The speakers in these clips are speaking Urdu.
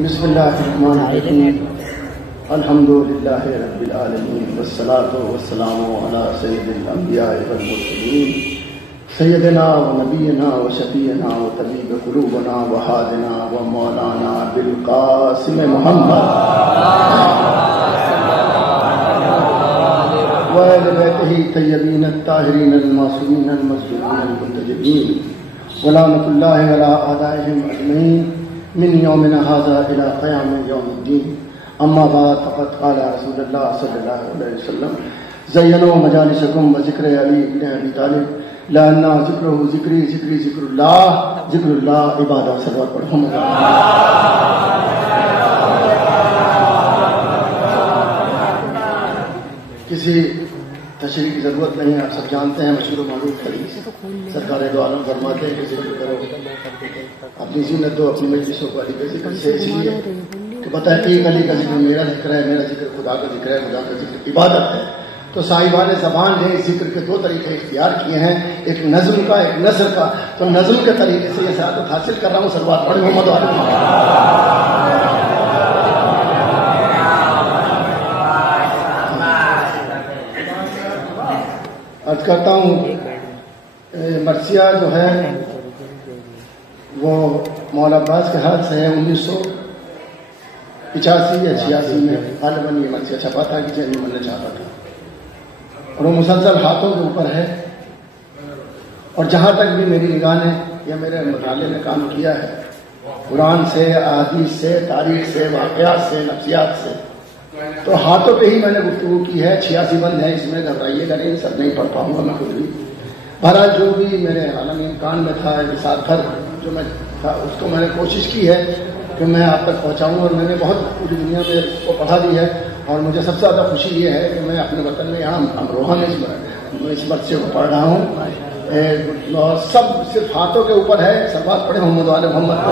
بسم اللہ الرحمن الرحیم الحمد للہ رب العالمین والصلاة والسلام علی سید الانبیاء والمرسلین سیدنا و نبینا و شفیعنا و طبیب قلوبنا و ہادنا و مولانا بالقاسم محمد و اہل بیتہ طیبین الطاہرین المعصومین المظلومین المنتجبین ولعنۃ اللہ علی اعدائہم اجمعین من یومنا ھذا الی قیام یوم الدین اما بعد فقد قال رسول اللہ صلی اللہ علیہ وسلم زینوا مجالسکم بذکر علی بن ابی طالب لأن ذکرہ ذکری ذکری ذکر اللہ عبادہ صلوات پڑھو کسی تشریح کی ضرورت نہیں ہے، آپ سب جانتے ہیں مشہور و معروف حدیث سرکار دو عالم فرماتے ہیں کہ ذکر کرو اپنی زینت دو اپنی مجلسوں کو علی کے ذکر سے، اس لیے کہ بتحقیق علی کا ذکر میرا ذکر ہے، میرا ذکر خدا کا ذکر ہے، خدا کا ذکر عبادت ہے۔ تو صاحبان زبان نے اس ذکر کے دو طریقے اختیار کیے ہیں، ایک نظم کا ایک نثر کا۔ تو نظم کے طریقے سے یہ سعادت حاصل کر رہا ہوں، صلوات پڑھ محمد علیہ عرض کرتا ہوں۔ مرثیہ جو ہے وہ مولا عباس کے ہاتھ سے ہے 1985 یا 86 میں غالباً یہ مرثیہ چھپا تھا کہ جنہیں میں نے چاہتا تھا، اور وہ مسلسل ہاتھوں کے اوپر ہے۔ اور جہاں تک بھی میری نگاہ نے یا میرے مطالعے نے کام کیا ہے، قرآن سے، احادیث سے، تاریخ سے، واقعات سے، نفسیات سے، تو ہاتھوں پہ ہی میں نے گفتگو کی ہے۔ 86 بند ہے، اس میں گھبرائیے گا نہیں، سب نہیں پڑھ پاؤں گا میں خود بھی۔ بہرحال جو بھی میرے عالم امکان میں تھا سال بھر جو میں تھا، اس کو میں نے کوشش کی ہے کہ میں آپ تک پہنچاؤں، اور میں نے بہت پوری دنیا میں اس کو پڑھا دی ہے۔ اور مجھے سب سے زیادہ خوشی یہ ہے کہ میں اپنے وطن میں یہاں امروہہ میں اس مرثیے کو پڑھ رہا ہوں، اور سب صرف ہاتھوں کے اوپر ہے۔ صلوات پڑھے محمد علیہ محمد کو۔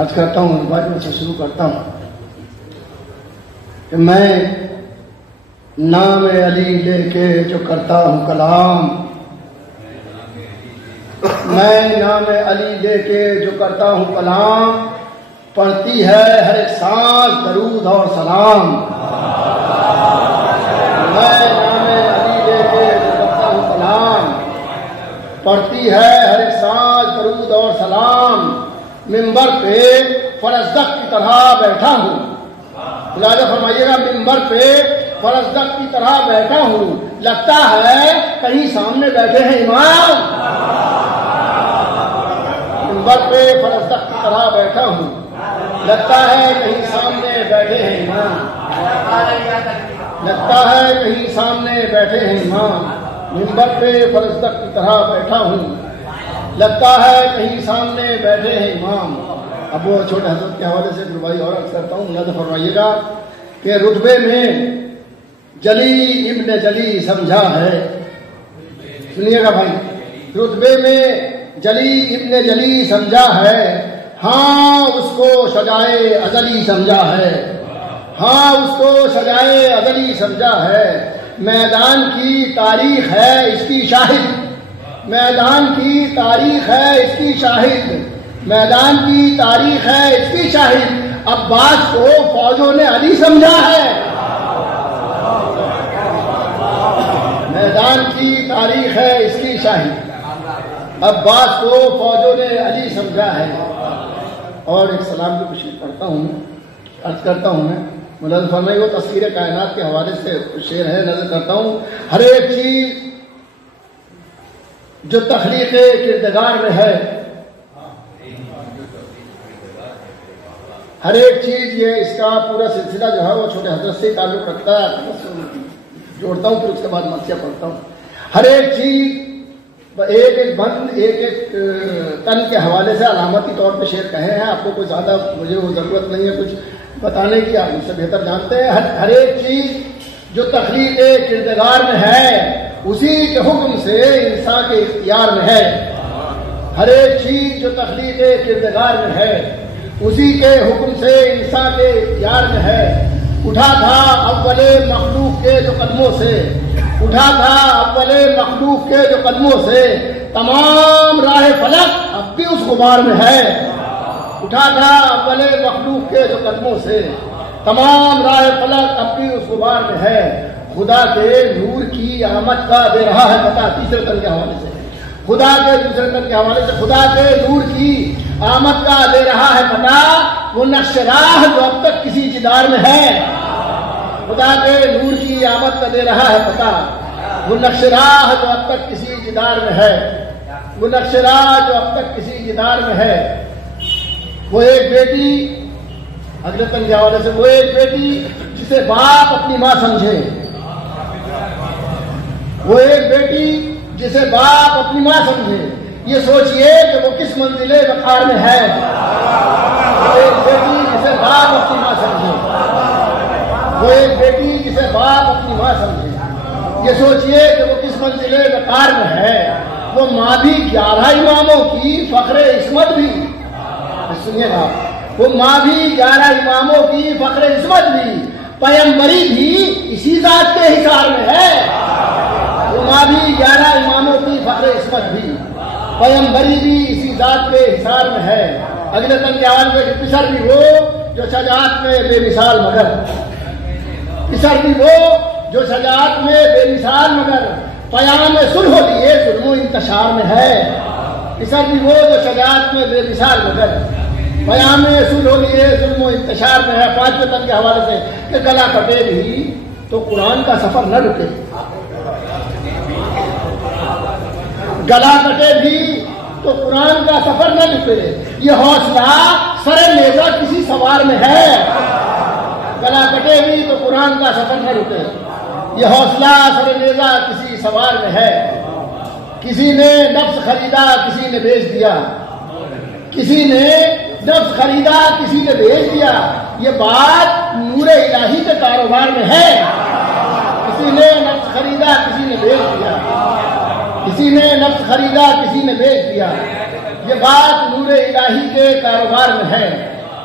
آج کرتا ہوں، بات میں سے شروع کرتا ہوں کہ میں نام علی لے کے جو کرتا ہوں کلام، میں نام علی لے کے جو کرتا ہوں کلام، پڑھتی ہے ہر ایک سانس درود اور سلام۔ میں نام علی لے کے جو کرتا ہوں کلام، پڑھتی ہے ہر ایک سانس درود اور سلام۔ ممبر پہ فرزدق کی طرح بیٹھا ہوں، ملاحظہ فرمائیے گا، ممبر پہ فرزدق کی طرح بیٹھا ہوں، لگتا ہے کہیں سامنے بیٹھے ہیں امام۔ ممبر پہ فرزدق کی طرح بیٹھا ہوں، لگتا ہے کہیں سامنے بیٹھے ہیں امام، لگتا ہے کہیں سامنے بیٹھے ہیں امام۔ ممبر پہ فرزدق کی طرح بیٹھا ہوں، لگتا ہے کہیں سامنے بیٹھے ہیں امام۔ اب وہ چھوٹے حضرت کے حوالے سے بھائی اور عرض کرتا ہوں، یاد فرمائیے گا کہ رتبے میں جلی ابن جلی سمجھا ہے، سنیے گا بھائی، رتبے میں جلی ابن جلی سمجھا ہے، ہاں اس کو شجائے ازلی سمجھا ہے، ہاں اس کو شجائے ازلی سمجھا ہے۔ میدان کی تاریخ ہے اس کی شاہد، میدان کی تاریخ ہے اس کی شاہد، میدان کی تاریخ ہے اس کی شاہد۔ عباس کو فوجوں نے علی سمجھا ہے، میدان کی تاریخ ہے اس کی شاہد، عباس کو فوجوں نے علی سمجھا ہے۔ اور ایک سلام کی خوشی پڑھتا ہوں، عرض کرتا ہوں میں ملاحظہ فرمائیے، وہ تصویر کائنات کے حوالے سے شعر ہے، نظر کرتا ہوں۔ ہر ایک چیز جو تخلیق کردگار میں ہے، ہر ایک چیز، یہ اس کا پورا سلسلہ جو ہے وہ چھوٹے حضرت سے تعلق رکھتا ہے، جوڑتا ہوں پھر اس کے بعد مرثیہ پڑھتا ہوں۔ ہر ایک چیز ایک ایک بند ایک ایک تن کے حوالے سے علامتی طور پہ شعر کہے ہیں، آپ کو کوئی زیادہ مجھے وہ ضرورت نہیں ہے کچھ بتانے کی، آپ اس سے بہتر جانتے ہیں۔ ہر ایک چیز جو تخلیق کردگار میں ہے، اسی کے حکم سے انسان کے اختیار میں ہے۔ ہر ایک چیز جو تخلیق کردگار میں ہے، اسی کے حکم سے انسان کے اختیار میں ہے۔ اٹھا تھا اول مخلوق کے جو قدموں سے، اٹھا تھا اول مخلوق کے جو قدموں سے تمام راہ فلک اب بھی اس غبار میں ہے. اٹھا تھا اول مخلوق کے جو قدموں سے تمام راہ فلک اب بھی اس غبار میں ہے. خدا کے نور کی آمد کا دے رہا ہے پتہ. تیسرے تن کے حوالے سے خدا کے دوسرے تن کے حوالے سے خدا کے نور کی آمد کا دے رہا ہے پتہ. وہ نقش راہ جو اب تک کسی جدار میں ہے. خدا کے نور کی آمد کا دے رہا ہے پتہ. وہ نقش راہ جو اب تک کسی جدار میں ہے. وہ نقش راہ جو اب تک کسی جدار میں ہے. وہ ایک بیٹی اگلے تن کے حوالے سے وہ ایک بیٹی جسے باپ اپنی ماں سمجھے. وہ ایک بیٹی جسے باپ اپنی ماں سمجھے. یہ سوچئے کہ وہ کس منزل وقار میں ہے. وہ ایک بیٹی جسے باپ اپنی ماں سمجھے. وہ ایک بیٹی جسے باپ اپنی ماں سمجھے. یہ سوچئے کہ وہ کس منزل وقار میں ہے. وہ ماں بھی 11 اماموں کی فخر عصمت بھی. سنیے گا, وہ ماں بھی 11 اماموں کی فخر عصمت بھی. پیمبری بھی اسی ذات کے حصار میں ہے. وہ ماں بھی 11 اماموں کی فخر عصمت بھی. پیمبری بھی اسی ذات کے حصار میں ہے. اگلے تن کے حوالے سے پسر بھی وہ جو شجاعت میں بے مثال مگر. پسر بھی وہ جو شجاعت میں بے مثال مگر پیام صلح لیے ظلم و انتشار میں ہے. پسر بھی وہ جو شجاعت میں بے مثال مگر پیام صلح لیے ظلم و انتشار میں ہے. پانچویں تن کے حوالے سے کہ گلا کٹے بھی تو قرآن کا سفر نہ رکے. گلا کٹے بھی تو قرآن کا سفر نہ رکے. یہ حوصلہ سر نیزہ کسی سوار میں ہے. گلا کٹے بھی تو قرآن کا سفر نہ رکے. یہ حوصلہ سر نیزہ کسی سوار میں ہے. کسی نے نفس خریدا کسی نے بیچ دیا. کسی نے نفس خریدا کسی نے بیچ دیا. یہ بات نور الہی کے کاروبار میں ہے. کسی نے نفس خریدا کسی نے بیچ دیا. کسی نے نفس خریدا کسی نے بیچ دیا. یہ بات نور الہی کے کاروبار میں ہے.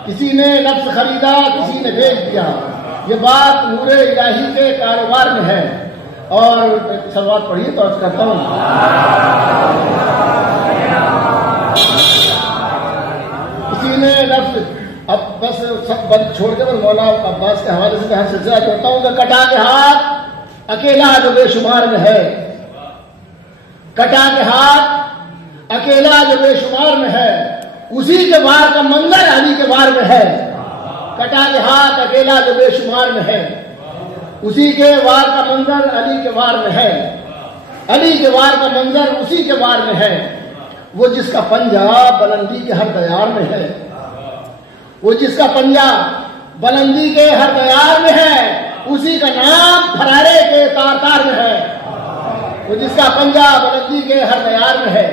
کسی نے نفس خریدا کسی نے بیچ دیا. یہ بات نور الہی کے کاروبار میں ہے. اور سوال پڑھیے تو عرض کرتا ہوں. کسی نے نفس اب بس سب بند چھوڑ کے مولا عباس کے حوالے سے سلسلہ کرتا ہوں کہ کٹا کے ہاتھ اکیلا جو بے شمار میں ہے. کٹا کے ہاتھ اکیلا جو بے شمار میں ہے. اسی کے وار کا منظر علی کے وار میں ہے. کٹا کے ہاتھ اکیلا جو بے شمار میں ہے. اسی کے وار کا منظر علی کے وار میں ہے. علی کے وار کا منظر اسی کے وار میں ہے. وہ جس کا پنجہ بلندی کے ہر دیار میں ہے. وہ جس کا پنجہ بلندی کے ہر دیار میں ہے. اسی کا نام فرارے کے تار تار میں ہے. وہ جس کا پنجہ بلندی کے ہر دیار میں ہے.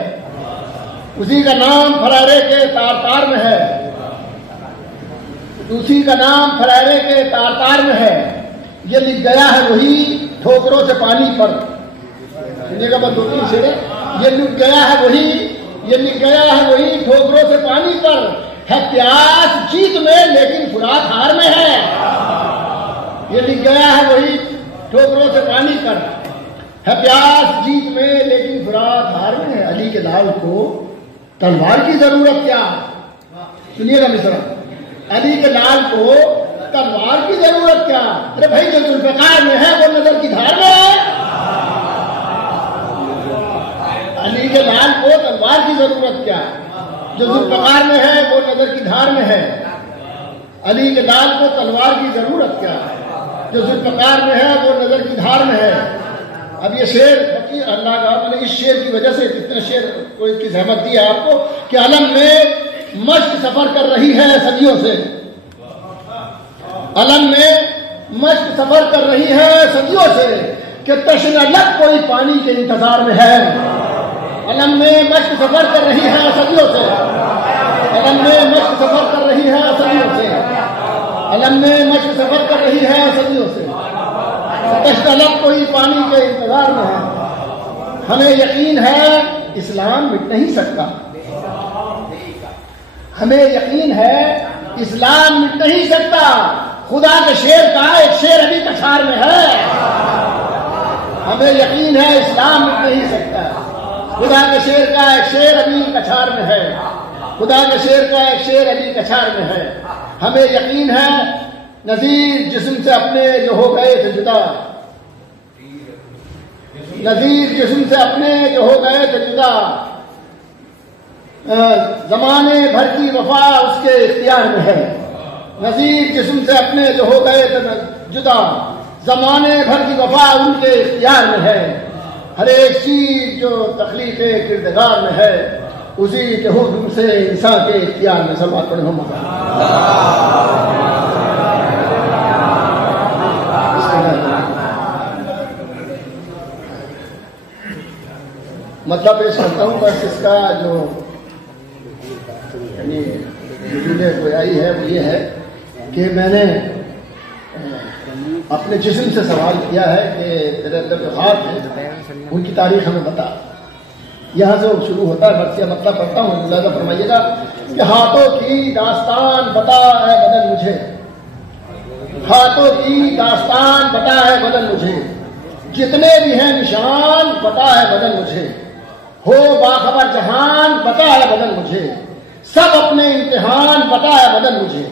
اسی کا نام فرارے کے تار تار میں ہے. اسی کا نام فرارے کے تار تار میں ہے. یہ لکھ گیا ہے وہی ٹھوکروں سے پانی پر. سنیے گا بس 2-3 شعر. یہ لکھ گیا ہے وہی یہ لکھ گیا ہے وہی ٹھوکروں سے پانی پر. ہے پیاس جیت میں لیکن فرات ہار میں ہے. یہ لکھ گیا ہے وہی ٹھوکروں سے پانی پر. ہے پیاس جیت میں لیکن فرات ہار میں ہے. علی کے لال کو تلوار کی ضرورت کیا. سنیے گا مصرا. علی کے لال کو تلوار کی ضرورت کیا. ارے بھائی جو ذوالفقار میں ہے وہ نظر کی دھار میں ہے. علی کے لال کو تلوار کی ضرورت کیا. جو ذوالفقار میں ہے وہ نظر کی دھار میں ہے. علی کے لال کو تلوار کی ضرورت کیا. جو ذوالفقار میں ہے وہ نظر کی دھار میں ہے. اب یہ شعر اللہ کا میں نے اس شعر کی وجہ سے اتنے شعر کو اس کی زحمت دی ہے آپ کو کہ علم میں مشق سفر کر رہی ہے صدیوں سے. علم میں مشق سفر کر رہی ہے صدیوں سے کہ تشنہ لب کوئی پانی کے انتظار میں ہے. علم میں مشق سفر کر رہی ہے صدیوں سے. علم میں مشق سفر کر رہی ہے صدیوں سے. علم میں مشق سفر کر رہی ہے صدیوں سے. تشنہ لب کوئی پانی کے انتظار میں ہے. ہمیں یقین ہے اسلام مٹ نہیں سکتا. ہمیں یقین ہے اسلام مٹ نہیں سکتا. خدا کے شیر کا ایک شیر ابھی کچھار میں ہے. ہمیں یقین ہے اسلام مٹ نہیں سکتا. خدا کے شیر کا ایک شیر علی کچھار میں ہے. خدا کے شیر کا ایک شیر علی کچھار میں ہے. ہمیں یقین ہے نذیر جسم سے اپنے جو ہو گئے تھے جدا. نذیر جسم سے اپنے جو ہو گئے تھے جدا. زمانے بھر کی وفا اس کے اختیار میں ہے. نذیر جسم سے اپنے جو ہو گئے تھے جدا. زمانے بھر کی وفا ان کے اختیار میں ہے. ہر ایک چیز جو تخلیق کردگار میں ہے اسی کے حکم سے انسان کے اختیار میں. سب بات پڑھے ہوں. مطلب پیش کرتا ہوں بس اس کا جو یعنی گویائی ہے وہ یہ ہے کہ میں نے اپنے جسم سے سوال کیا ہے کہ تیرے اندر جو ہاتھ ہیں ان کی تاریخ ہمیں بتا. یہاں سے وہ شروع ہوتا ہے. مرثیہ مطلب پڑھتا ہوں, ملاحظہ فرمائیے گا کہ ہاتھوں کی داستان بتا ہے بدن مجھے. ہاتھوں کی داستان بتا ہے بدن مجھے. جتنے بھی ہیں نشان بتا ہے بدن مجھے. ہو باخبر جہان بتا ہے بدن مجھے. سب اپنے امتحان بتا ہے بدن مجھے.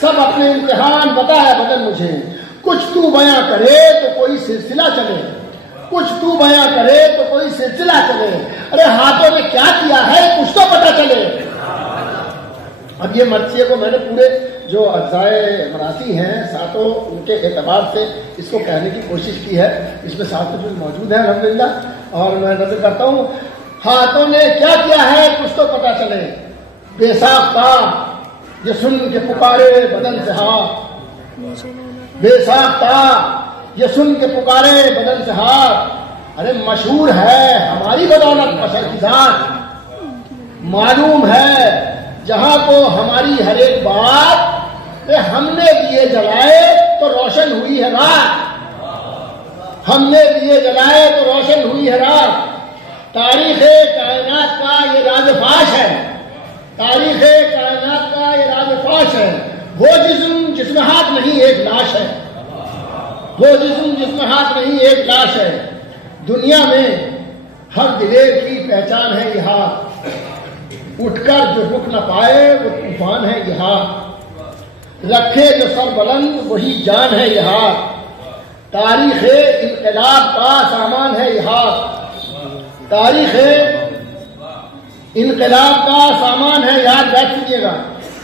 سب اپنے امتحان بتا ہے بدن مجھے. کچھ تو بیاں کرے تو کوئی سلسلہ چلے. کچھ تو بیاں کرے تو کوئی سلسلہ چلے. ارے ہاتھوں نے کیا کیا ہے کچھ تو پتہ چلے. اب یہ مرثیے کو میں نے پورے جو اجزائے مراثی ہیں ساتوں ان کے اعتبار سے اس کو کہنے کی کوشش کی ہے. اس میں سات کچھ موجود ہیں الحمدللہ. اور میں نظر کرتا ہوں ہاتھوں نے کیا کیا ہے کچھ تو پتہ چلے. بے ساختہ یہ سن کے پکارے بدن سے ہاتھ. بے ساختہ یہ سن کے پکارے بدن سے ہاتھ. ارے مشہور ہے ہماری بدولت بشر کی ذات. معلوم ہے جہاں کو ہماری ہر ایک بات. ہم نے دیے جلائے تو روشن ہوئی ہے رات. ہم نے دیے جلائے تو روشن ہوئی ہے رات. تاریخ کائنات کا یہ راز فاش ہے. تاریخ کائنات کا یہ راز فاش ہے. وہ جس میں ہاتھ نہیں ایک لاش ہے. وہ جس میں ہاتھ نہیں ایک لاش ہے. دنیا میں ہر دلیر کی پہچان ہے یہ ہاتھ. اٹھ کر جو رک نہ پائے وہ طوفان ہے یہ ہاتھ. رکھے جو سر بلند وہی جان ہے یہ ہاتھ. تاریخ انقلاب کا سامان ہے یہ ہاتھ. تاریخ انقلاب کا سامان ہے. یاد رکھ لیجیے گا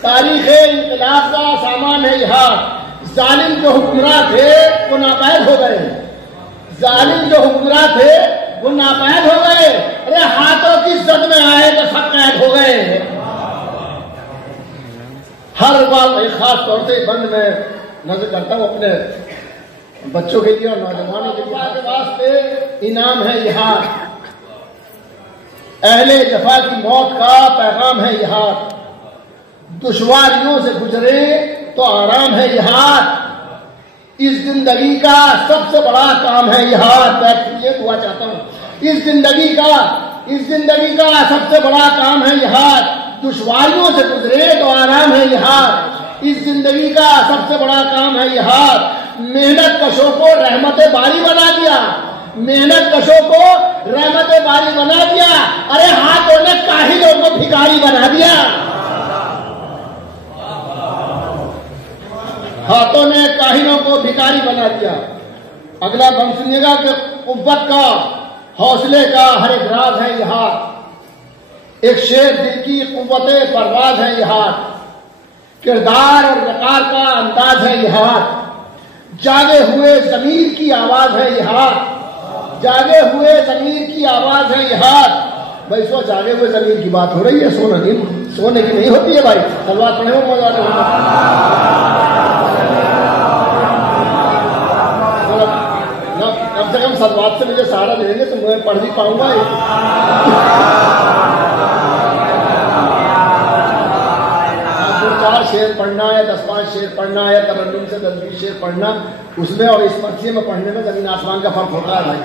تاریخ انقلاب کا سامان ہے یہ ہاتھ. ظالم جو حکمراں تھے وہ ناپید ہو گئے. ظالم جو حکمراں تھے وہ ناپید ہو گئے. ارے ہاتھوں کی زد میں آئے تو سب قید ہو گئے. ہر بات ایک خاص طور سے بند میں نظر کرتا ہوں اپنے بچوں کے لیے اور نوجوانوں کے واسطے انعام ہے یہ ہاتھ. اہل جفا کی موت کا پیغام ہے یہ ہاتھ. دشواریوں سے گزرے تو آرام ہے یہ ہاتھ. اس زندگی کا سب سے بڑا کام ہے یہ ہاتھ. یہ دعا چاہتا ہوں. اس زندگی کا سب سے بڑا کام ہے یہ ہاتھ. دشواریوں سے گزرے تو آرام ہے یہ ہاتھ. اس زندگی کا سب سے بڑا کام ہے یہ ہاتھ. محنت کشوں کو رحمت باری بنا دیا. محنت کشوں کو رحمت باری بنا دیا. ارے ہاتھوں نے کاہلوں کو بھکاری بنا دیا. ہاتھوں نے کاہنوں کو بھکاری بنا دیا. اگلا بم سنیے گا کہ قوت کا حوصلے کا ہر ایک راز ہے یہ ہاتھ. ایک شیر دل کی قوت پرواز ہے یہ ہاتھ. کردار اور وقار کا انداز ہے یہ ہاتھ. جاگے ہوئے ضمیر کی آواز ہے یہ ہاتھ. جاگے ہوئے ضمیر کی آواز ہے یہ ہاتھ. بھائی سو جاگے ہوئے ضمیر کی بات ہو رہی ہے. سونے کی نہیں ہوتی ہے بھائی. سلوات پڑھے ہو مولا کم سے کم سلوات سے مجھے سہارا دیں گے تو میں پڑھ بھی پاؤں گا. چار شعر پڑھنا ہے 10-5 شعر پڑھنا ہے ترنم سے 10-20 شعر پڑھنا اس میں اور اس مرثیے میں پڑھنے میں زمین آسمان کا فرق ہوتا ہے بھائی.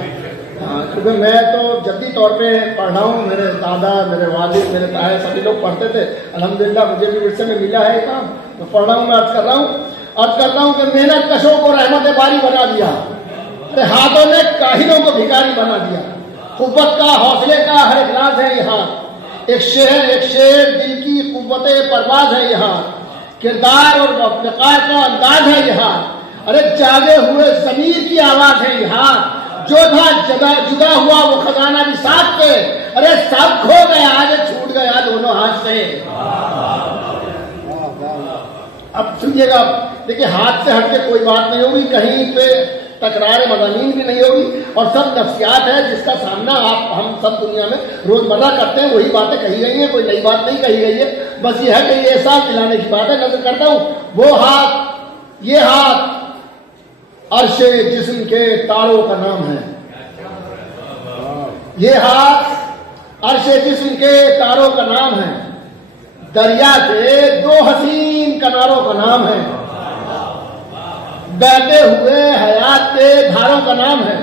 کیونکہ میں تو جدی طور پہ پڑھ رہا ہوں. میرے دادا میرے والد میرے تاہر سبھی لوگ پڑھتے تھے. الحمدللہ مجھے بھی ورثے میں ملا ہے کام تو پڑھ رہا ہوں. میں عرض کر رہا ہوں کہ محنت کشوں کو رحمت باری بنا دیا. ارے ہاتھوں نے کاہنوں کو بھکاری بنا دیا. قوت کا حوصلے کا ہر اخلاص ہے یہاں. ایک شعر دل کی قوت پرواز ہے یہاں. کردار اور وقار کا انداز ہے یہاں. ارے جاگے ہوئے ضمیر کی آواز ہے یہاں. جو تھا جدا ہوا وہ خزانہ بھی ساتھ سے. ارے سب کھو گیا آج چھوٹ گیا دونوں ہاتھ سے. اب سنیے گا، دیکھیے ہاتھ سے ہٹ کے کوئی بات نہیں ہوگی، کہیں پہ تکرار مضامین بھی نہیں ہوگی، اور سب نفسیات ہے جس کا سامنا ہم سب دنیا میں روزمرہ کرتے ہیں. وہی باتیں کہی گئی ہیں، کوئی نئی بات نہیں کہی گئی ہے. بس یہ ہے کہ یہ احساس دلانے کی بات ہے. نظر کرتا ہوں وہ ہاتھ، یہ ہاتھ عرش جسم کے تاروں کا نام ہے. یہ ہاتھ عرش جسم کے تاروں کا نام ہے. دریا کے دو حسین کناروں کا نام ہے. بہتے ہوئے حیات کے دھاروں کا نام ہے.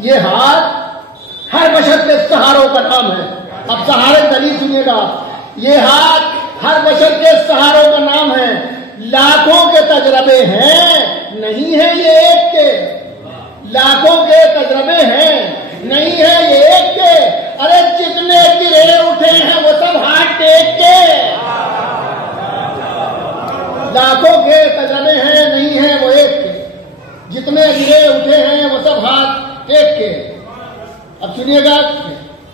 یہ ہاتھ ہر بشر کے سہاروں کا نام ہے. اب سہارے دلیل سنیے گا. یہ ہاتھ ہر بشر کے سہاروں کا نام ہے. لاکھوں کے تجربے ہیں نہیں ہے یہ ایک کے. لاکھوں کے تجربے ہیں نہیں ہے یہ ایک کے. ارے جتنے گرے اٹھے ہیں وہ سب ہاتھ ٹیک کے. لاکھوں کے تجربے ہیں نہیں ہے وہ ایک کے. جتنے گرے اٹھے ہیں وہ سب ہاتھ ٹیک کے. اب سنیے گا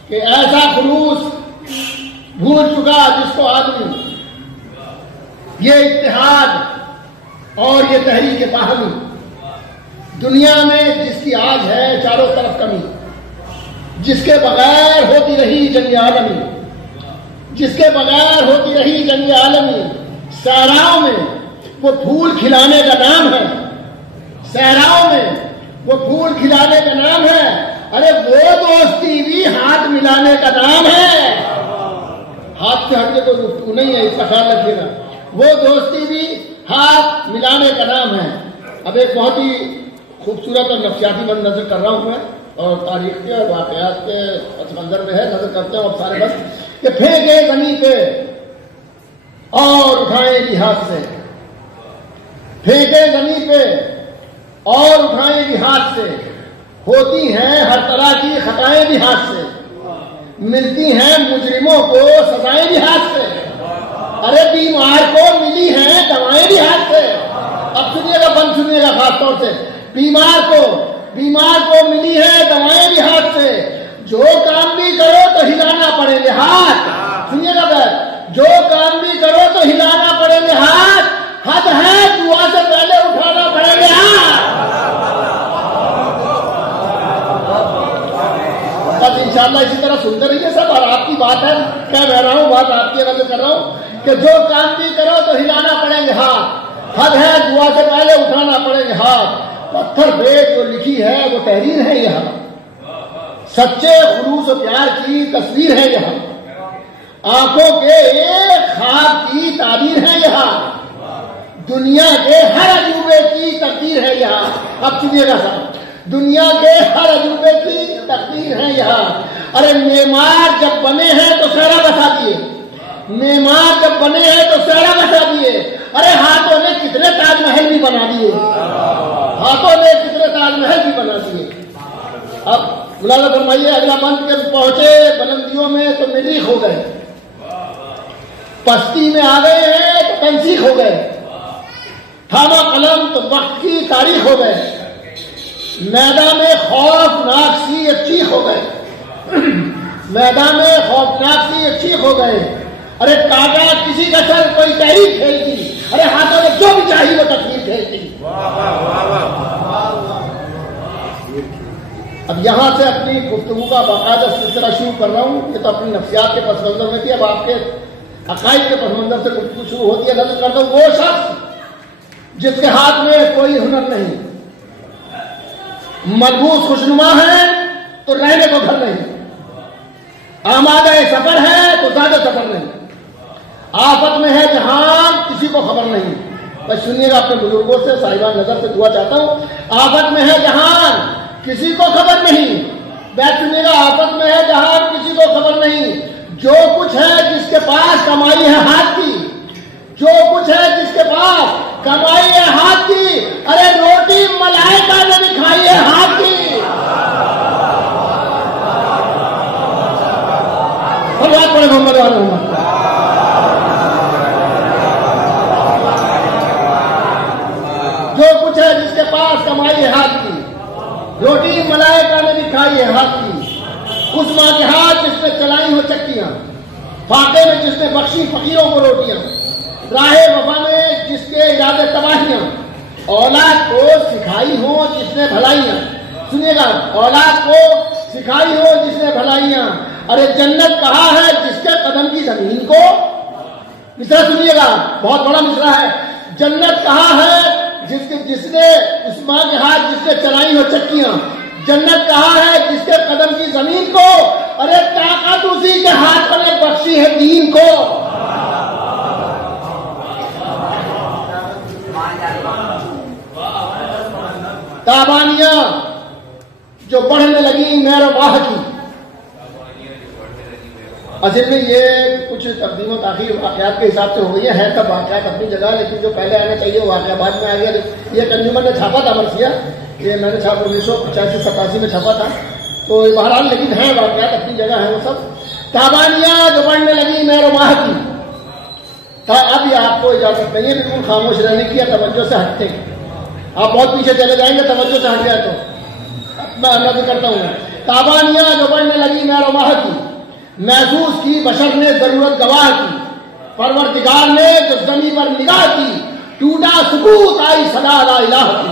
کہ ایسا خلوص بھول چکا جس کو آدمی، یہ اتحاد اور یہ تحریک باہمی، دنیا میں جس کی آج ہے چاروں طرف کمی، جس کے بغیر ہوتی رہی جنگ عالمی، جس کے بغیر ہوتی رہی جنگ عالمی. صحراؤں میں وہ پھول کھلانے کا نام ہے. صحراؤں میں وہ پھول کھلانے کا نام ہے. ارے وہ دوستی بھی ہاتھ ملانے کا نام ہے. ہاتھ سے ہٹ کے کوئی گفتگو نہیں ہے، اس کا خیال رکھیے گا. وہ دوستی بھی ہاتھ ملانے کا نام ہے. اب ایک بہت ہی خوبصورت اور نفسیاتی بند نظر کر رہا ہوں میں، اور تاریخ کے اور واقعات کے پس منظر میں ہے. نظر کرتے ہیں اب سارے بس کہ پھینکے زمین پہ اور اٹھائیں بھی ہاتھ سے. پھینکے زمین پہ اور اٹھائیں بھی ہاتھ سے. ہوتی ہیں ہر طرح کی خطائیں بھی ہاتھ سے. ملتی ہیں مجرموں کو سزائیں بھی ہاتھ سے. ارے بیمار کو ملی ہیں دوائیں بھی ہاتھ سے. اب سنیے گا، بند سنیے گا خاص طور سے. بیمار کو ملی ہے دوائیں بھی ہاتھ سے. جو کام بھی کرو تو ہلانا پڑیں گے ہاتھ. سنیے گا بھائی، جو کام بھی کرو تو ہلانا پڑیں گے ہاتھ. حد ہے دعا سے پہلے اٹھانا پڑیں گے ہاتھ. بس انشاءاللہ اسی طرح سنتے رہیے سب. اور آپ کی بات ہے، کہہ رہا ہوں بات آپ کی نظر کر رہا ہوں کہ جو کام بھی کرو تو ہلانا پڑیں گے ہاتھ. حد ہے دعا سے پہلے اٹھانا پڑیں گے ہاتھ. پتھر پہ جو لکھی ہے وہ تحریر ہے یہاں. سچے خلوص و پیار کی تصویر ہے یہاں. آنکھوں کے ایک خواب کی تعبیر ہے یہاں. دنیا کے ہر عجوبے کی تقدیر ہے یہاں. اب سنیے گا صاحب، دنیا کے ہر عجوبے کی تقدیر ہے یہاں. ارے معمار جب بنے ہیں تو صحرا بسا دیے. معمار جب بنے ہیں تو صحرا بسا دیے. ارے ہاتھوں نے کتنے تاج محل بھی بنا دیے. ہاتھوں نے کتنے تاج محل بھی بنا دیے. اب ملاحظہ فرمائیے، اگلا منتھ کے پہنچے بلندیوں میں تو مریخ ہو گئے. پستی میں آ گئے ہیں تو تنسیخ ہو گئے. تھاما قلم تو وقت کی تاریخ ہو گئے. میدان میں خوفناک سی ایک چیخ ہو گئے. میدان میں خوفناک سی ایک چیخ ہو گئے. ارے کاٹا کسی کا سر کوئی تحریر کھیلتی. ارے ہاتھوں میں جو بھی چاہیے وہ تصویر کھیلتی. اب یہاں سے اپنی گفتگو کا باقاعدہ سلسلہ شروع کر رہا ہوں. یہ تو اپنی نفسیات کے پس منظر میں تھی، اب آپ کے عقائد کے پس منظر سے گفتگو شروع ہوتی ہے. نظر کرتا ہوں وہ شخص جس کے ہاتھ میں کوئی ہنر نہیں، ملبوس خوشنما ہے تو رہنے کو گھر نہیں، آمادہ سفر ہے تو زیادہ سفر نہیں، آفت میں ہے جہاں کسی کو خبر نہیں. بس سنیے گا اپنے بزرگوں سے، صاحبان نظر سے دعا چاہتا ہوں. آفت میں ہے جہاں کسی کو خبر نہیں. بیٹھ سنیے گا، آفت میں ہے جہاں کسی کو خبر نہیں. جو کچھ ہے جس کے پاس کمائی ہے ہاتھ کی، جو کچھ ہے جس کے پاس کمائی ہے ہاتھ کی، ارے روٹی ملائکہ نے بھی کھائی ہے ہاتھ کی۔ بات پڑے محمد والے محمد۔ جو کچھ ہے جس کے پاس کمائی ہے ہاتھ کی، روٹی ملائکہ نے بھی کھائی ہے ہاتھ کی، اس ماں کے ہاتھ جس نے چلائی ہو چکیاں، فاقے میں جس نے بخشی فقیروں کو روٹیاں، راہ وفا میں جس کے ارادے تباہیاں، اولاد کو سکھائی ہو جس نے بھلائیاں، سنیے گا، اولاد کو سکھائی ہو جس نے بھلائیاں، ارے جنت کہاں ہے جس کے قدم کی زمین کو، مصرع سنیے گا، بہت بڑا مصرع ہے، جنت کہاں ہے جس نے اس ماں کے ہاتھ جس نے چلائی ہو چکیاں، جنت کہاں ہے جس کے قدم کی زمین کو، ارے طاقت اسی کے ہاتھ پر نے بخشی ہے دین کو۔ تابانیاں جو بڑھنے لگی مہر واہ کی، اصل میں یہ کچھ تقدیم و تاخیر واقعات کے حساب سے ہو گئی ہے سب واقعات اپنی جگہ، لیکن جو پہلے آنا چاہیے وہ واقعہ بعد میں آ گیا۔ یہ کنزیومر نے چھاپا تھا مرثیہ، یہ میں نے 1985-87 چھاپا تھا، تو بہرحال لیکن ہیں واقعات اپنی جگہ ہیں وہ سب۔ تابانیاں جو بڑھنے لگی مہر واہ کی، اب یہ آپ کو اجازت نہیں ہے بالکل خاموش رہنے کی یا توجہ سے ہٹتے، آپ بہت پیچھے چلے جائیں گے توجہ سے ہٹ جائے تو میں نظر کرتا ہوں۔ تابانیاں جو بڑھنے لگی مہر واہ کی، محسوس کی بشر نے ضرورت گواہ کی، پروردگار نے جو زمین پر نگاہ کی، ٹوٹا سکوت آئی صدا لا الہ کی۔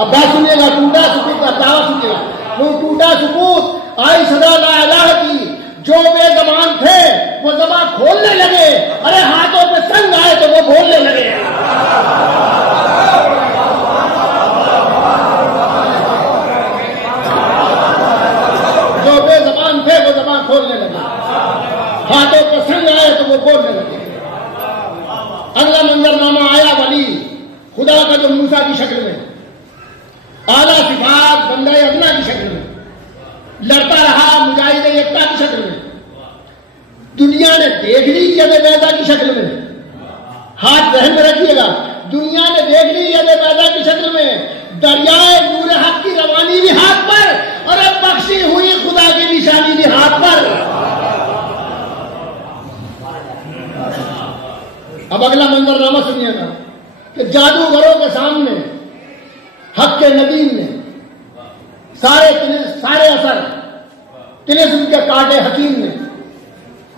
اب بات سنیے گا، ٹوٹا سکوت کا دعویٰ سنیے گا، وہ ٹوٹا سکوت آئی صدا لا الہ کی، جو بے زبان تھے وہ زبان کھولنے لگے، ارے ہاتھوں پہ سنگ آئے تو وہ بولنے لگے۔ جو بے زبان تھے وہ زبان کھولنے لگے، ہاتھوں پہ سنگ آئے تو وہ بولنے لگے۔ اگلا منظرنامہ آیا ولی خدا کا جو موسیٰ کی شکل میں، اعلیٰ صفات بندہ ادنا کی شکل میں، لڑتا رہا مجاہد یکتا کی شکل میں، دنیا نے دیکھ لی ید بیضا کی شکل میں، ہاتھ ذہن میں رکھیے گا، دنیا نے دیکھ لی ید بیضا کی شکل میں، دریائے نور حق کی روانی بھی ہاتھ پر، اور اب بخشی ہوئی خدا کی نشانی بھی ہاتھ پر۔ اب اگلا منظرنامہ سنیے گا کہ جادوگروں کے سامنے حق کے ندیم نے سارے اثر طلسم کے کاٹے حکیم نے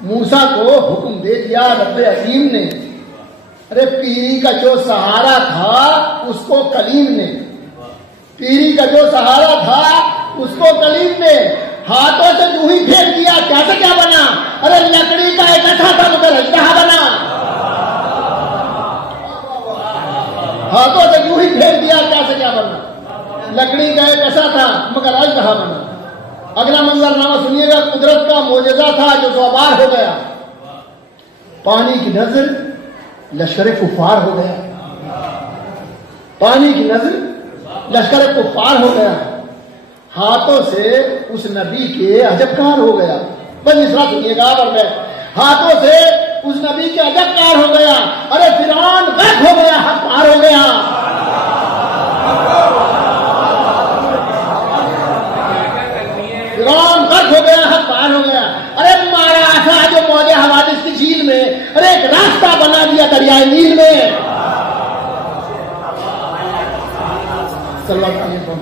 موسیٰ کو حکم دے دیا رب عظیم نے، ارے پیری کا جو سہارا تھا اس کو کلیم نے، پیری کا جو سہارا تھا اس کو کلیم نے ہاتھوں سے جو ہی پھینک دیا، کیا سے کیا بنا، ارے لکڑی کا ایک اٹھا تھا مگر اجدہا بنا، ہاتھوں سے یوں ہی پھینک دیا کیا سے کیا بنا، لکڑی کا ایک ایسا تھا مگر اجدہا بنا۔ اگلا منظرنامہ سنیے گا، قدرت کا معجزہ تھا جو زوبار ہو گیا، پانی کی نظر لشکر کفار ہو گیا، پانی کی نظر لشکر کفار ہو گیا، ہاتھوں سے اس نبی کے عجب کار ہو گیا۔ بس مصرع سنیے گا، اور میں ہاتھوں سے اس نبی کے عجب کار ہو گیا، ارے فرعون غرق ہو گیا، حق پار ہو گیا۔ فرعون غرق ہو گیا، حق پار ہو گیا، ارے مارا ایسا جو موج حوادث کی جھیل میں، ارے ایک راستہ بنا دیا دریائے نیل میں۔ صلی اللہ علیہ وسلم۔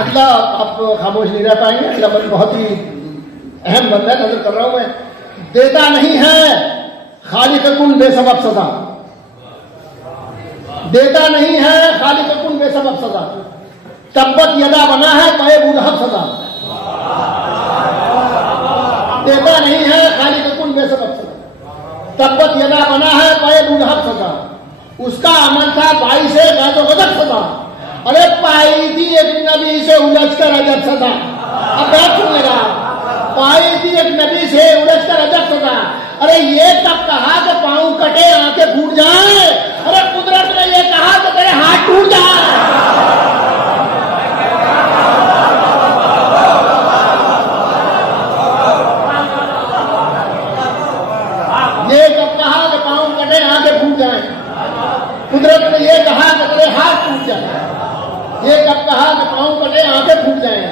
اگلا آپ خاموش نہیں رہ پائیں گے، اگلا بہت ہی اہم بندہ نظر کر رہا ہوں میں، دیتا نہیں ہے خالق کن بے سبب سزا، دیتا نہیں ہے خالق کن بے سبب سزا، تبت یدا بنا ہے پائے بولہب سزا، دیتا نہیں ہے خالق کن بے سبب سزا، تبت یدا بنا ہے پائے بولہب سزا، اس کا عمل تھا 22 غیظ و غضب سزا، ارے پائی تھی ایک نبی سے الجھ کر عجب سزا۔ اب بات سنیے گا، پائی تھی ایک نبی سے الجھ کر عجب سزا، ارے یہ تب کہا کہ پاؤں کٹے آنکھیں پھوٹ جائیں، ارے قدرت نے یہ کہا کہ تیرے ہاتھ ٹوٹ جائیں۔ آنکھیں پھوٹ جائیں.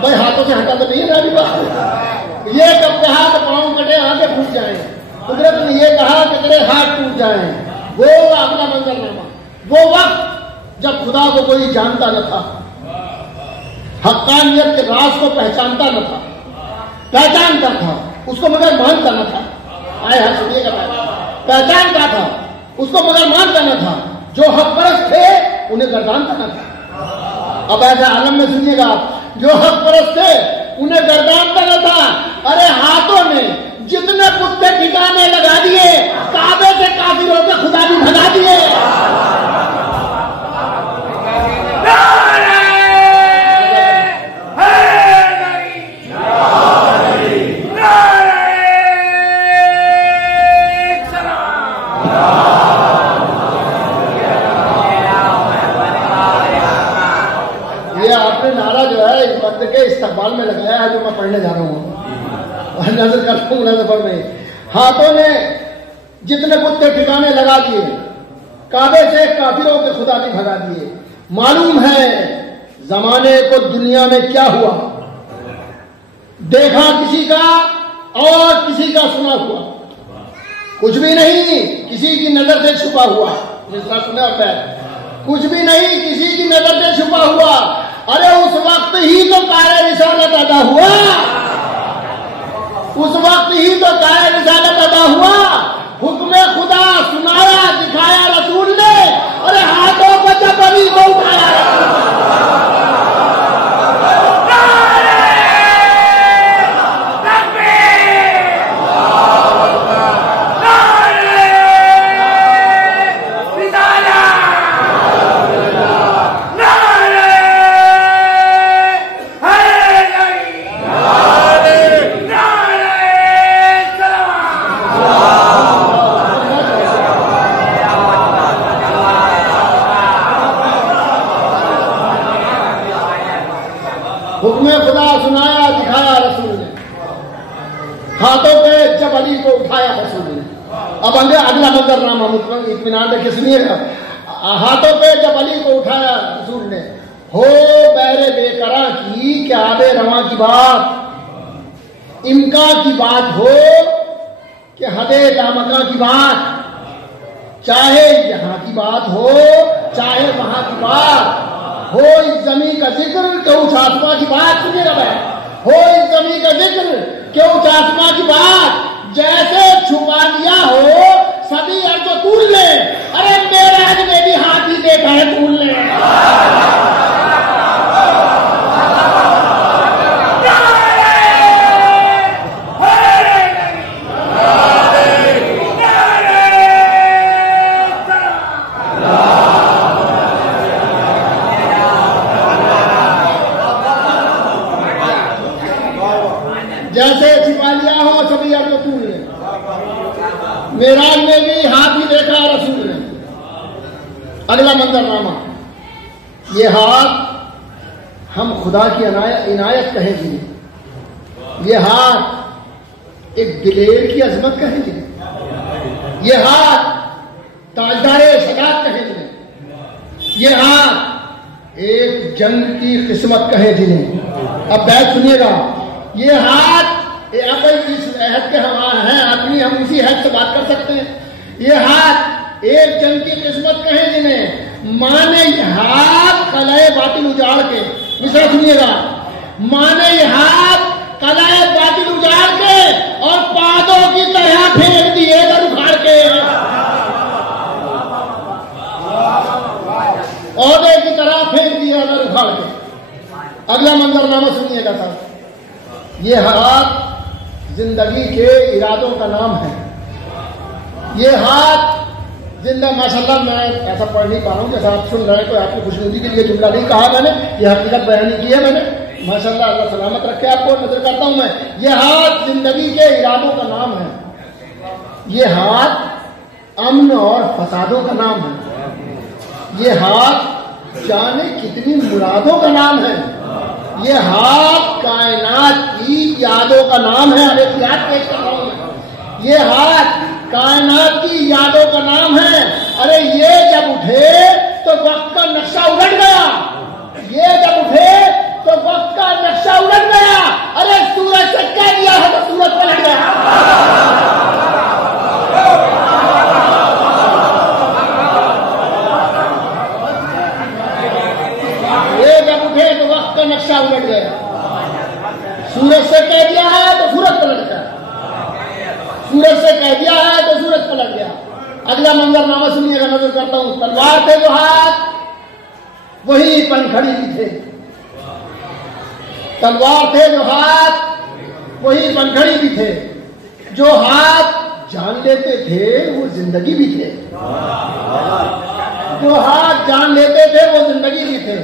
بھائی ہاتھوں سے ہٹا تو نہیں ہے ابھی بات. یہ کب کہا کہ پاؤں کٹے آنکھیں پھوٹ جائیں. قدرت نے یہ کہا کہ تیرے ہاتھ ٹوٹ جائیں. وہ اگلا منظرنامہ، وہ وقت جب خدا کو کوئی جانتا نہ تھا، حقانیت کے راز کو پہچانتا نہ تھا، پہچانتا تھا اس کو مگر مانتا نہ تھا. آئے ہر سنیے گا، پہچانتا تھا اس کو مگر مانتا نہ تھا. جو حق پرست تھے انہیں گردانتا نہ تھا. اب ایسے عالم میں سنیے گا، جو حق پرست تھے انہیں گردانتا نہ تھا. ارے ہاتھوں نے جتنے کتے ٹھکانے لگا دیے، کعبے سے کافروں کے خدا بھی بھگا دیے. یہ آپ نے نعرہ جو ہے اس وقت کے استقبال میں لگایا ہے جو میں پڑھنے جا رہا ہوں، نظر کرتا ہوں نظر پڑھ رہی. ہاتھوں نے جتنے کتے ٹھکانے لگا دیے، کعبے سے کافروں کے خدا بھی بھگا دیے. معلوم ہے زمانے کو دنیا میں کیا ہوا، دیکھا کسی کا اور کسی کا سنا ہوا، کچھ بھی نہیں کسی کی نظر سے چھپا ہوا. سنا ہوتا ہے کچھ بھی نہیں کسی کی نظر سے چھپا ہوا. ارے اس وقت ہی تو قائل رسالت ادا ہوا، اس وقت ہی تو قائل رسالت ادا ہوا. حکم خدا سنایا دکھایا رسول نے. ارے ہاتھوں کو جب علی کو اٹھایا ہاتھوں پہ جب علی کو اٹھایا رسول نے. اب اگلا منظرنامہ اطمینان رکھے سنیے گا. ہاتھوں پہ جب علی کو اٹھایا رسول نے، ہو بہر بے قرار کی کہ آب رواں کی بات، امکا کی بات ہو کہ حد لامکاں کی بات، چاہے یہاں کی بات ہو چاہے وہاں کی بات ہو، اس زمین کا ذکر کہ اس آسمان کی بات. سنیے گا بھائی، ہو اس زمین کا ذکر کہ اس آسمان کی بات، جیسے چھپا لیا ہو سبھی ارض طول نے. ارے معراج میں بھی ہاتھ ہی دیکھا ہے طول نے. جیسے چھپا لیا ہو سبھی ارض طول نے. معراج میں بھی ہاتھ ہی دیکھا رسول نے. اگلا منظرنامہ، یہ ہاتھ ہم خدا کی عنایت کہیں گے، یہ ہاتھ ایک دلیر کی عظمت کہیں گے، یہ ہاتھ تاجدار صداقت کہیں گے، یہ ہاتھ ایک جنگ کی قسمت کہیں جنہیں. اب بیت سنیے گا، یہ ہاتھ اب اس عہد کے ہمارے ہیں آدمی، ہم اسی عہد سے بات کر سکتے ہیں. یہ ہاتھ ایک جنگ کی قسمت کہیں جنہیں، مانے یہ ہاتھ قلعہ باطل اجاڑ کے. مصرع سنیے گا، مانے یہ ہاتھ قلعہ باطل اجاڑ کے اور پادوں کی طرح پھینک دیے در اکھاڑ کے، عہدے کی طرح پھینک دیا در اکھاڑ کے. اگلا منظرنامہ سنیے گا سر، یہ ہاتھ زندگی کے ارادوں کا نام ہے. یہ ہاتھ زندہ، ماشاءاللہ میں ایسا پڑھ نہیں پا رہا ہوں جیسا آپ سن رہے ہیں، کوئی آپ کی خوشنودی کے لیے جملہ نہیں کہا میں نے، یہ حقیقت بیان کی ہے میں نے. ماشاءاللہ اللہ سلامت رکھے آپ کو. نظر کرتا ہوں میں، یہ ہاتھ زندگی کے ارادوں کا نام ہے. یہ ہاتھ امن اور فسادوں کا نام ہے. یہ ہاتھ جانے کتنی مرادوں کا نام ہے. یہ ہاتھ کائنات کی یادوں کا نام ہے. ارے یاد پیش کر رہا ہوں میں، یہ ہاتھ کائنات کی یادوں کا نام ہے. ارے یہ جب اٹھے تو وقت کا نقشہ الٹ گیا. یہ جب اٹھے جب اٹھے تو وقت کا نقشہ الٹ گیا. سورج سے کہہ دیا ہے تو سورج پلٹ گیا, سورج سے کہہ دیا ہے تو سورج پلٹ گیا. اگلا منظر نامہ سنیے گا, نظر کرتا ہوں. تلوار تھے جو ہاتھ وہی پنکھڑی بھی تھے. تلوار تھے جو ہاتھ وہی پنکھڑی بھی تھے. جو ہاتھ جان لیتے تھے وہ زندگی بھی تھے. جو ہاتھ جان لیتے تھے وہ زندگی بھی تھے.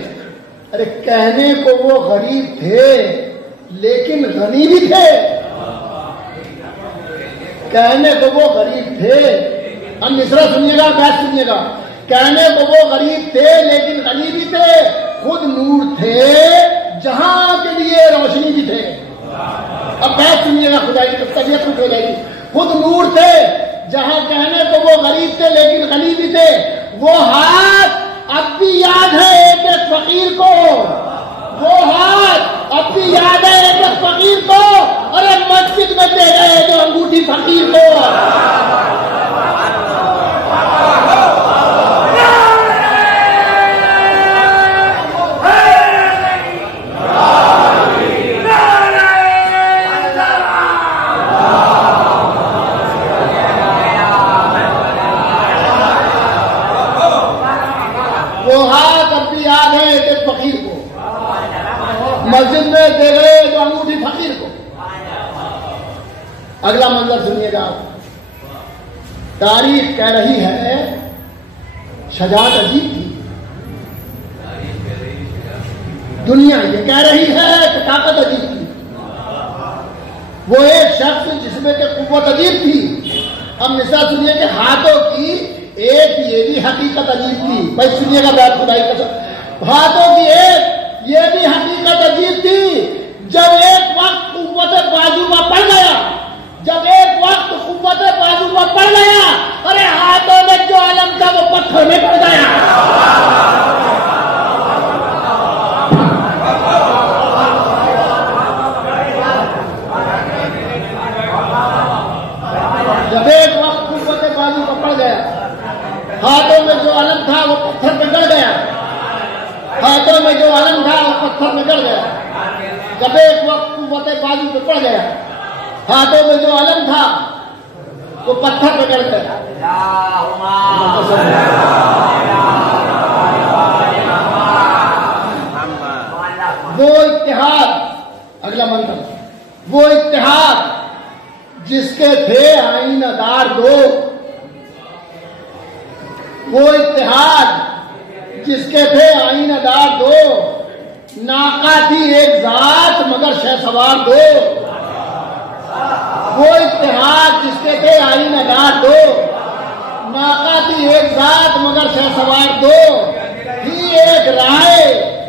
ارے کہنے کو وہ غریب تھے لیکن غنی بھی تھے. کہنے کو وہ غریب تھے, ہم مصرع سنیے گا, بیت سنیے گا. کہنے کو وہ غریب تھے لیکن غنی بھی تھے. خود نور تھے جہاں کے لیے روشنی بھی تھے. اب بیت سنیے گا, خدا کی طبیعت کچھ ہو جائے گی. خود نور تھے جہاں کہنے کو وہ غریب تھے لیکن غنی بھی تھے. وہ ہاتھ اب بھی یاد ہے ایک ایک فقیر کو. وہ ہاتھ اب بھی یاد ہے ایک ایک فقیر کو. ارے مسجد میں دے گئے جو انگوٹھی فقیر کو. مسجد میں دے گئے جو انگوٹھی فقیر کو. اگلا منظر سنیے گا. تاریخ کہہ رہی ہے شجاعت عجیب تھی. دنیا یہ کہہ رہی ہے کہ طاقت عجیب تھی. وہ ایک شخص جس میں کہ قوت عجیب تھی. اب مثال سنیے کہ ہاتھوں کی ایک یہ بھی حقیقت عجیب تھی. بھائی سنیے گا بات خدائی کا. ہاتھوں کی ایک یہ بھی حقیقت عجیب تھی. جب ایک وقت قوت بازو میں پڑ گیا, جب ایک وقت قوت بازو میں پڑ گیا, ارے ہاتھوں میں جو علم تھا وہ پتھر میں پڑ گیا. جب ایک وقت قوت بازو میں پڑ گیا, ہاتھوں میں جو علم تھا وہ پتھر میں گڑ گیا. ہاتھوں میں جو علم تھا وہ پتھر میں گڑ گیا. جب ایک وقت قوت بازو پہ پڑ گیا, ہاتھوں میں جو علم تھا وہ پتھر پہ گڑ گیا. وہ اتحاد, اگلا منتر, وہ اتحاد جس کے تھے آئینہ دار دو. وہ اتحاد جس کے تھے آئینہ دار دو. ناقہ تھی ایک ذات مگر شہ سوار دو. وہ اتحاد جس کے تھے آئینہ دار دو. ناقہ تھی ایک ذات مگر شہ سوار دو. تھی ایک رائے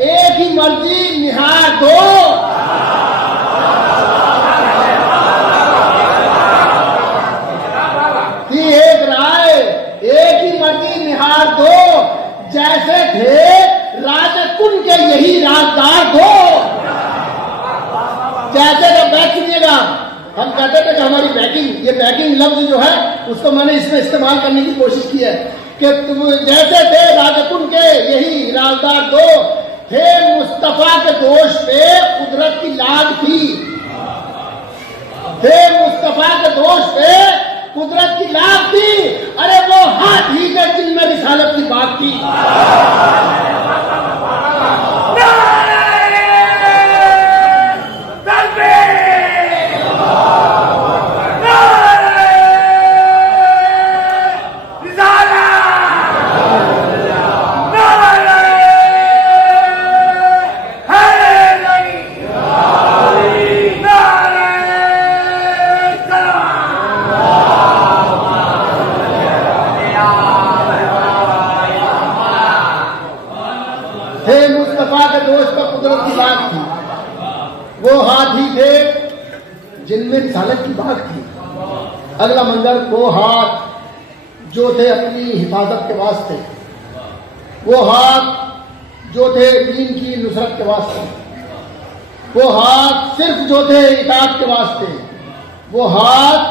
ایک ہی مرضی نہاد دو. تھی ایک رائے ایک ہی مرضی نہاد دو. جیسے تھے راز کن کے یہی رازدار دو. جیسے جب بیٹھ سنیے گا, ہم کہتے تھے کہ ہماری بیکنگ, یہ بیکنگ لفظ جو ہے اس کو میں نے اس میں استعمال کرنے کی کوشش کی ہے کہ جیسے تھے راز کن کے یہی رازدار دو. تھے مصطفیٰ کے دوش پہ قدرت کی لاگ تھی. تھے مصطفیٰ کے دوش پہ قدرت کی لاگ تھی. ارے وہ ہاتھ ہی کے جن میں رسالت کی بات تھی. جن میں رسالت کی بات تھی. اگلا منظر, وہ ہاتھ جو تھے اپنی حفاظت کے واسطے, وہ ہاتھ جو تھے دین کی نصرت کے واسطے, وہ ہاتھ صرف جو تھے اطاعت کے واسطے, وہ ہاتھ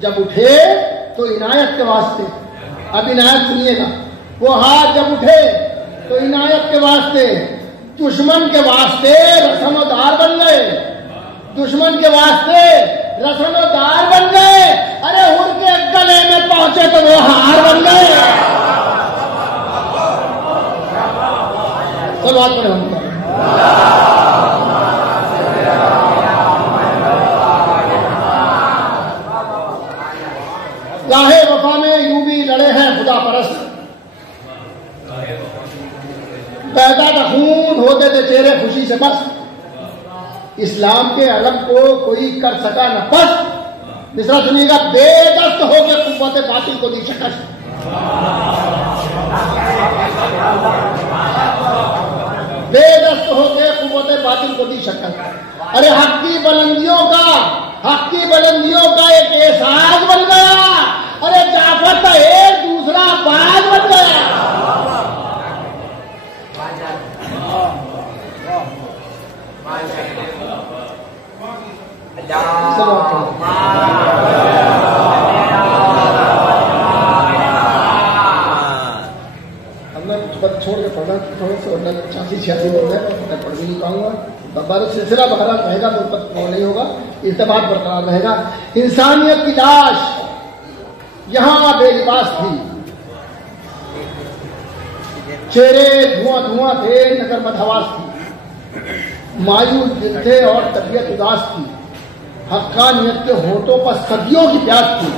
جب اٹھے تو عنایت کے واسطے. اب عنایت سنیے گا. وہ ہاتھ جب اٹھے تو عنایت کے واسطے. دشمن کے واسطے رسم و دار بن گئے، دشمن کے واسطے رسم و دار بن گئے، ارے ان کے گلے میں پہنچے تو وہ ہار بن گئے۔ سب بات پر ہم راہے وفا میں یوں بھی لڑے ہیں خدا پرست، پیدا کا خون ہوتے تھے چہرے خوشی سے بس، اسلام کے علم کو کوئی کر سکا نہ پس، مصرع سنیے گا، بے دست ہو کے قوت باطل کو دی شکست، بے دست ہو کے قوت باطل کو دی شکست۔ ارے حق کی بلندیوں کا ایک احساس بن گیا، ارے جعفر کا ایک دوسرا باز بن گیا۔ چھوڑ کے پڑھنا تھوڑا سا 85-86 بول رہے ہیں، میں پڑھ بھی نہیں پاؤں گا، سلسلہ بہرحال رہے گا تو وہ نہیں ہوگا، ارتباط برقرار رہے گا۔ انسانیت کی لاش یہاں بے لباس تھی، چہرے دھواں دھواں تھے، نگر مدحواس تھی، مایوس دل تھے اور طبیعت اداس تھی، حقانیت کے ہونٹوں پر صدیوں کی پیاس تھی،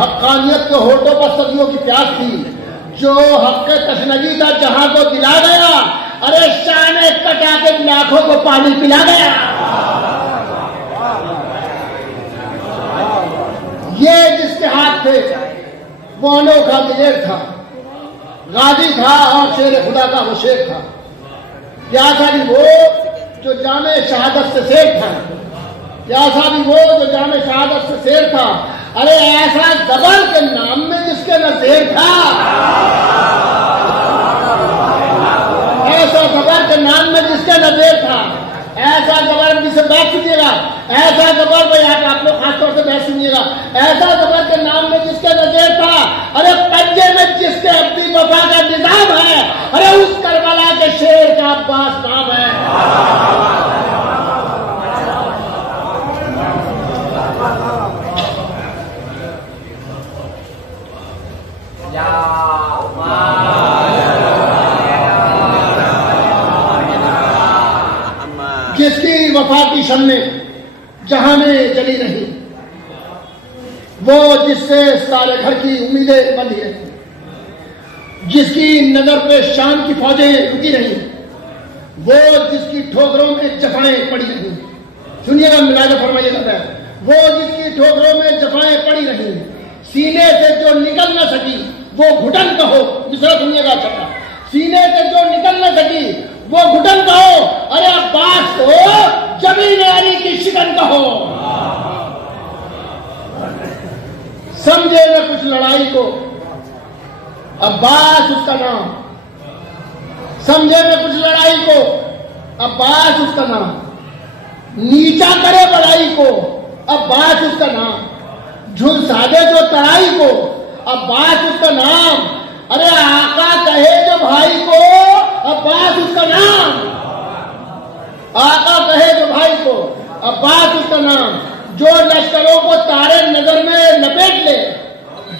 حقانیت کے ہونٹوں پر صدیوں کی پیاس تھی، جو حق تشنگی تھا جہاں کو دلا گیا، ارے شان کٹا کے لاکھوں کو پانی پلا گیا۔ یہ جس کے ہاتھ تھے وہ انوکھا دلیر تھا، غازی تھا اور شیر خدا کا وہ شیر تھا، پیاسا بھی وہ جو جامع شہادت سے سیر تھا، پیاسا بھی وہ جو جامع شہادت سے سیر تھا، ارے ایسا زبر کے نام میں جس کے نہ زیر تھا، ایسا زبر کے نام میں جس کے نہ زیر تھا، ایسا زبر جسے بیٹھ سنیے گا، ایسا زبر بھائی آپ لوگ خاص طور سے بیٹھ سنیے گا، ایسا زبر کے نام میں جس کے نہ زیر تھا، ارے پنجے میں جس کے اپنی وفا کا نظام ہے، ارے اس کربلا کے شیر کا عباس نام ہے۔ جس کی وفا کی شمعیں جہاں میں جلی رہی، وہ جس سے سارے گھر کی امیدیں بندھی رہی، جس کی نظر پہ شام کی فوجیں رکی رہی، وہ جس کی ٹھوکروں میں جفائیں پڑی رہی، سنیے گا ملا کے فرمائیے گا، وہ جس کی ٹھوکروں میں جفائیں پڑی رہی، سینے سے جو نکل نہ سکی وہ گھٹن کہو، مصرع سنیے گا، چھٹا، سینے سے جو نکل نہ سکی وہ گھٹن کہو، ارے عباس کو زمین علی کی شکن کہو، سمجھے نہ کچھ لڑائی کو عباس اس کا نام، سمجھے نہ کچھ لڑائی کو عباس اس کا نام، نیچا کرے بڑائی کو عباس اس کا نام، جھلسا دے جو ترائی کو عباس اس کا نام، ارے آقا کہے جو بھائی کو عباس اس کا نام، آقا کہے جو بھائی کو عباس اس کا نام، جو لشکروں کو تارے نظر میں لپیٹ لے،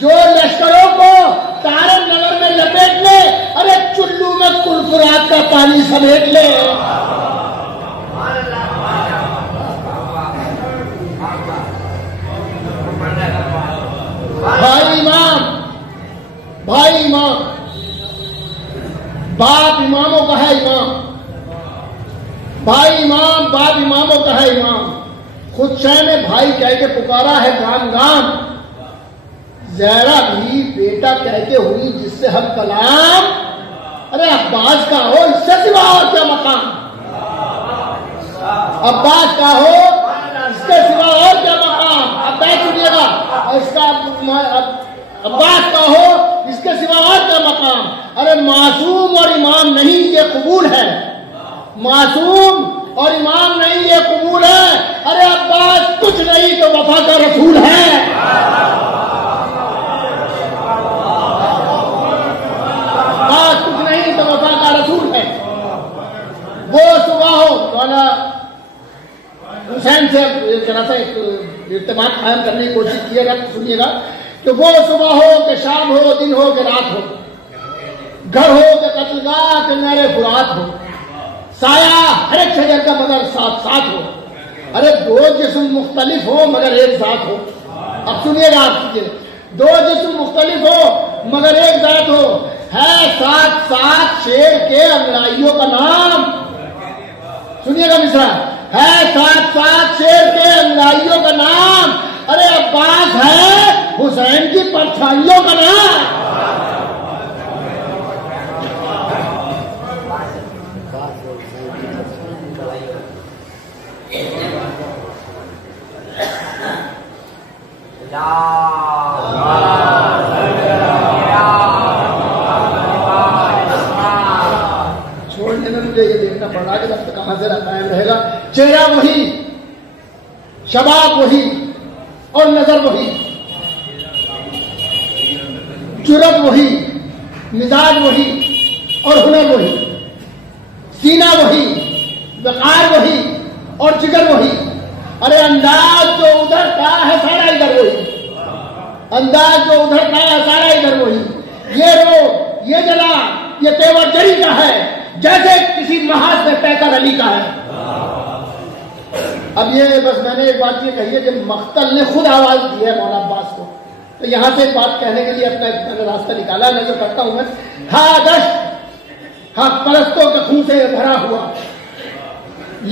جو لشکروں کو تارے نظر میں لپیٹ لے، ارے چلو میں کلفرات کا پانی سمیٹ لے۔ بھائی امام، بھائی امام، باپ اماموں کا ہے امام، بھائی امام باپ اماموں کا ہے امام، خود شہ نے بھائی کہہ کے پکارا ہے گام گام، زہرا بھی بیٹا کہہ کے ہوئی جس سے ہم کلام، ارے عباس کا ہو اس سے سوا اور کیا مقام، عباس کا ہو اس کے سوا اور کیا مقام، اب بیٹھ سنیے گا، اس کا عباس کا ہو اس کے سوا اور کیا مقام، ارے معصوم اور امام نہیں یہ قبول ہے، معصوم اور امام نہیں یہ قبول ہے، ارے عباس کچھ نہیں تو وفا کا رسول ہے۔ عباس کچھ نہیں تو وفا کا رسول ہے۔ حسین سے ایک طرح سے ارتباط قائم کرنے کی کوشش کیے گا. سنیے گا کہ وہ صبح ہو کہ شام ہو، دن ہو کہ رات ہو، گھر ہو کہ قتلگاہ کہ نہر فرات ہو، سایہ ہر ایک شجر کا مگر ساتھ ساتھ ہو. ارے دو جسم مختلف ہو مگر ایک ذات ہو. اب سنیے گا آپ کیجیے، دو جسم مختلف ہو مگر ایک ذات ہو، ہے ساتھ ساتھ شیر کے انگڑائیوں کا نام. سنیے گا مصرا، ہے ساتھ ساتھ شیر کے انگڑائیوں کا نام. ارے عباس ہے حسین کی پرچھائیوں کا نام. چھوڑنے میں مجھے یہ دیکھنا پڑا کہ وقت کہاں سے قائم رہے گا. چہرہ وہی، شباب وہی، اور نظر وہی، جرأت وہی، مزاج وہی اور ہنر وہی، سینہ وہی، وقار وہی اور جگر وہی. ارے انداز جو ادھر کا ہے سارا ادھر وہی، انداز جو ادھر کا ہے سارا ادھر وہی. یہ رو، یہ جلا، یہ تیور جری کا ہے جیسے کسی محاذ میں پیکر علی کا ہے. اب یہ بس میں نے ایک بات یہ کہی ہے کہ مقتل نے خود آواز دی ہے مولانا عباس کو، تو یہاں سے ایک بات کہنے کے لیے اپنا ایک راستہ نکالا ہے. میں جو کرتا ہوں میں، ہاں دشت حق پرستوں کے خون سے بھرا ہوا،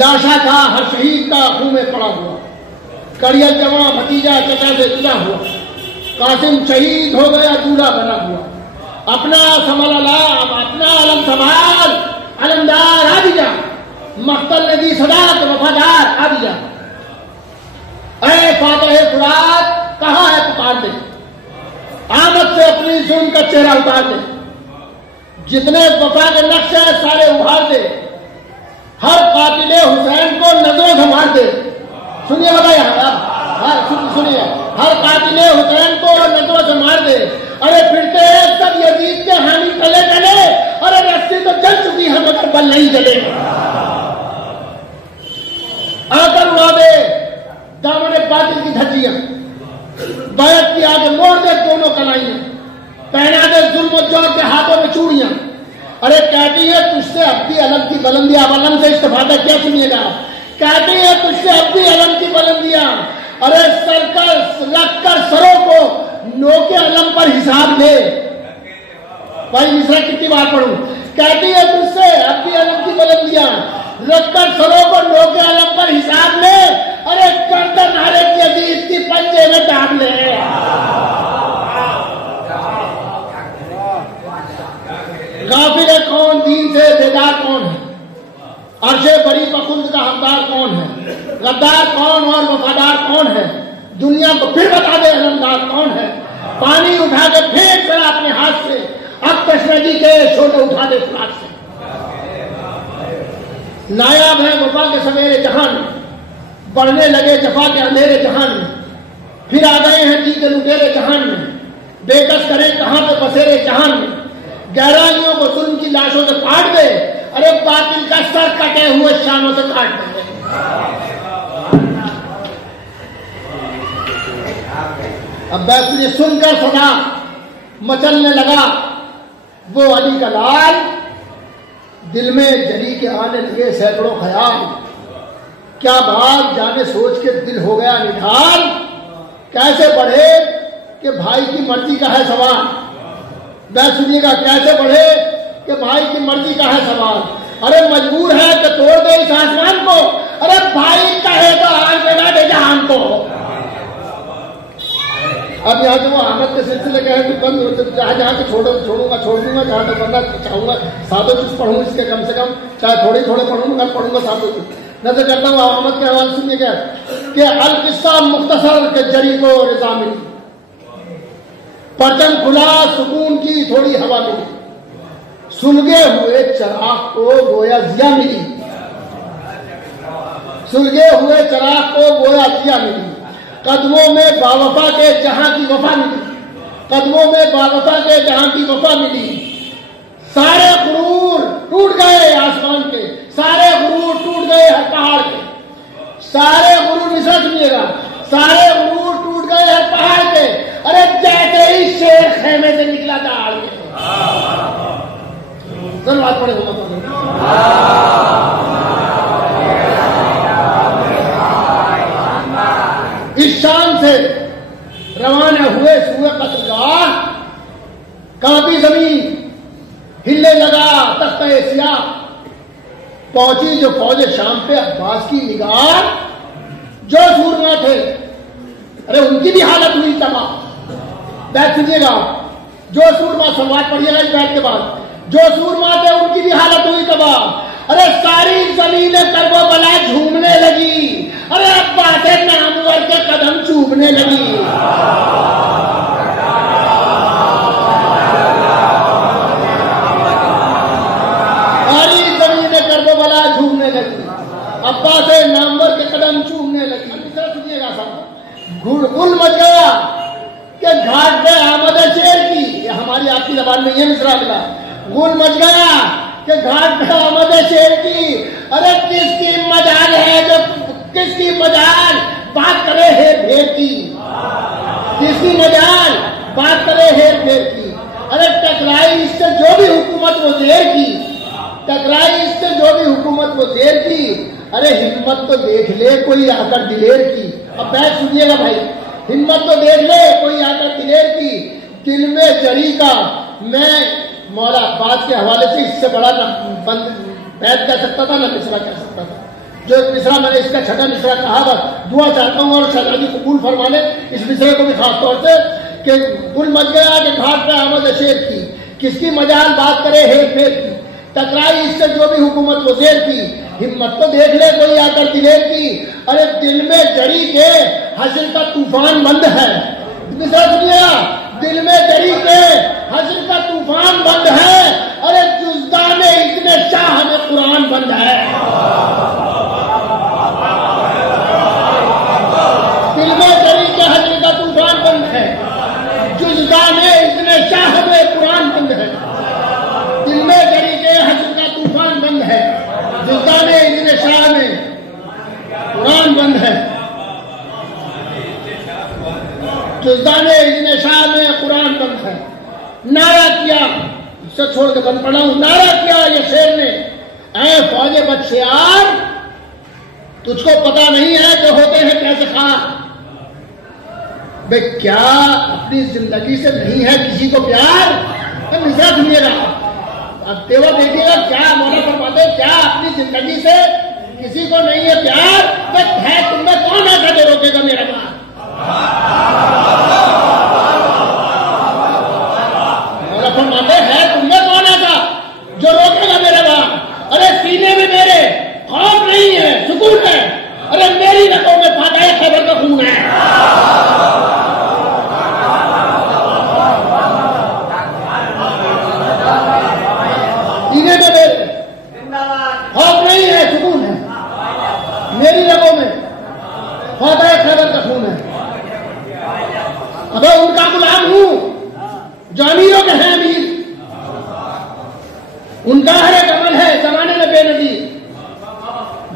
لاشا تھا ہر شہید کا خون میں پڑا ہوا، کڑیل جواں بھتیجا چچا سے جدا ہوا، قاسم شہید ہو گیا دولہا بنا ہوا. اپنا سنبھال علام، اپنا علم سنبھال، علمدار آ بھی جا، مقتل نے دی صدا تو وفادار آ بھی جا. اے فاتح فرات کہاں ہے پکار دے، آمد سے اپنی ظلم کا چہرہ اتار دے. جتنے وفا کے نقش ہیں سارے ابھار دے، ہر قاتل حسین کو نظروں سے مار دے. سنیے بھائی، سنیے، ہر قاتل حسین کو نظروں سے مار دے. ارے پھرتے سب یزید کے حامی تلے تلے، ارے رسی تو جل چکی ہے مگر بل نہیں جلے. آ کر اڑا دے دامن باطل کی دھجیاں، بیعت کی آگے موڑ دے دونوں کلائیاں، پہنا دے ظلم و جور کے ہاتھوں میں چوڑیاں. ارے کہتی ہے تجھ سے اب بھی علم کی بلندیاں، اب علم سے استفادہ کیا سنیے گا، کہتی ہے تجھ سے اب بھی علم کی بلندیاں. ارے سر کر رکھ کر سروں کو نو کے علم پر حساب لے. بھائی مصرا کتنی بار پڑھوں، کہتی ہے تجھ سے اب بھی علم کی بلندیاں، رکھ کر سروں کو نو کے علم پر حساب لے. ارے گردن ہر ایک عزیز کی پنجے میں ڈال لے. غافل کون، دین سے بیدار کون ہے، عرش بری پخند کا حقدار کون ہے، غدار کون اور وفادار کون ہے، دنیا کو پھر بتا دے علمدار کون ہے. پانی اٹھا کے پھینک کر اپنے ہاتھ سے، اب تشنگی کے شعلے اٹھا دے فراق سے. نایاب ہے وفا کے سویرے جہان میں، بڑھنے لگے جفا کے اندھیرے جہان میں، پھر آ گئے ہیں جی کے لٹیرے جہان میں، بے کس کرے کہاں پہ بسیرے جہان میں، گہرائیوں کو ظلم کی لاشوں سے کاٹ دے. ارے باطل کا سر کٹے ہوئے شانوں سے کاٹ دے. اب بیسری سن کر صدا مچلنے لگا وہ علی کا لال، دل میں جلی کے آنے لگے سینکڑوں خیال. کیا بات جانے سوچ کے دل ہو گیا نڈھال، کیسے بڑھے کہ بھائی کی مرضی کا ہے سوال. میں سنیے گا، کیسے بڑھے کہ بھائی کی مرضی کا ہے سوال. ارے مجبور ہے کہ توڑ دے اس آسمان کو، ارے بھائی کہے تو آج لگا دے جہان کو. اب یہاں سے وہ آمد کے سلسلے کا ہے کہ بند ہوتے جہاں جہاں سے چھوڑوں گا چھوڑ دوں گا، جہاں تک بندہ چاہوں گا ساتوں کچھ پڑھوں اس کے کم سے کم، چاہے تھوڑے پڑھوں گا ساتوں کچھ نظر کرتا ہوں. آمد کے حوالے سنیے گا کہ القصہ مختصر کے جری کو رضا ملی، پرچم کھلا سکون کی تھوڑی ہوا ملی، سلگے ہوئے چراغ کو گویا ضیا ملی، سلگے ہوئے چراغ کو گویا ضیا ملی. قدموں میں باوفا کے جہاں کی وفا ملی، قدموں میں باوفا کے جہاں کی وفا ملی. سارے غرور ٹوٹ گئے آسمان کے، سارے غرور ٹوٹ گئے ہر پہاڑ کے، سارے سارے عروج ٹوٹ گئے ہر پہاڑ کے. ارے جیسے ہی شیر خیمے سے نکلا تھا آڑ کے بات پڑے ہوگا. اس شام سے روانہ ہوئے سوئے قتلگاہ. کانپی زمین, ہلنے لگا تختہ سیاہ. پہنچی جو فوج شام پہ عباس کی نگاہ. جو سورما تھے ارے ان کی بھی حالت ہوئی تباہ. بیٹھ سنیے گا, جو سورما سماج پڑھیے گا اس بیٹھ کے بعد. جو سورما تھے ان کی بھی حالت ہوئی تباہ. ارے ساری زمین کربلا جھومنے لگی. ارے عباس نامور کے قدم چومنے لگی. ساری زمین کربلا جھومنے لگی, عباس نامور کے قدم چومنے لگی. سنیے گا سب, گل مچ گیا کہ گھاٹ پہ آمد شیر کی. یہ ہماری آپ کی زبان میں یہ مصرع ملا. گل مچ گیا کہ گھاٹ پہ آمد شیر کی. ارے کس کی مجال ہے جو کس کی مجال بات کرے ہیر پھیر کی. کس کی مجال بات کرے ہیر پھیر کی. ارے ٹکرائی اس سے جو بھی حکومت وہ زیر کی. ٹکرائی اس سے جو بھی حکومت وہ زیر کی. ارے ہمت تو دیکھ لے کوئی آ کر دلیر کی. اب بیٹھ سنیے گا بھائی, ہمت تو دیکھ لے کوئی آ کر دلیر کی. دل میں جری کا میں مولا عباس کے حوالے سے اس سے بڑا نہ بیت کہہ سکتا تھا نہ مصرع کہہ سکتا تھا. جو مصرع میں نے اس کا چھٹا مصرع کہا, بس دعا چاہتا ہوں اور شہزادی قبول فرما لے اس مصرع کو بھی خاص طور سے کہ گل مچ گیا کہ گھاٹ پہ آمد شیر کی. کس کی مجال بات کرے ہیر پھیر کی. ٹکرائی اس سے جو بھی حکومت وہ زیر کی. ہمت تو دیکھ لے کوئی آ کر دلیر کی. ارے دل میں جڑی کے حشر کا طوفان بند ہے. دل میں جڑی کے حشر کا طوفان بند ہے. ارے جزدان اتنے شاہ میں قرآن بند ہے. دل میں جڑی کے حشر کا طوفان بند ہے. جزدان اتنے شاہ میں قرآن بند ہے. دل میں جڑی کے حشر کا طوفان بند ہے. جزدان اتنے شاہ میں قرآن بند ہے. جزدان اتنے شاہ میں قرآن بند ہے. نعرہ کیا, سے چھوڑ کے بند پڑا ہوں. نعرہ کیا یہ شیر نے, اے فوج بدشیار تجھ کو پتا نہیں ہے کہ ہوتے ہیں کیسے خار. بے کیا اپنی زندگی سے نہیں ہے کسی کو پیار. مصرع سنیے گا, اب دیوا دیکھیے گا کیا مولا فرماتے, کیا اپنی زندگی سے کسی کو نہیں ہے پیار. ہے تم میں کون ایسا جو روکے گا میرا بات. مولا فرماتے ہے تم میں کون ایسا جو روکے گا میرا بات. ارے سینے میں میرے خوف نہیں ہے سکون ہے. ارے میری رگوں میں فاتح خیبر کا خون ہے. سینے میں میرے خوف نہیں ہے سکون ہے. میری رگوں میں فاتح خیبر کا خون ہے. اب ان کا غلام ہوں جو امیروں کے ہیں امیر. ان کا ہر ایک عمل ہے زمانے میں بے نظیر.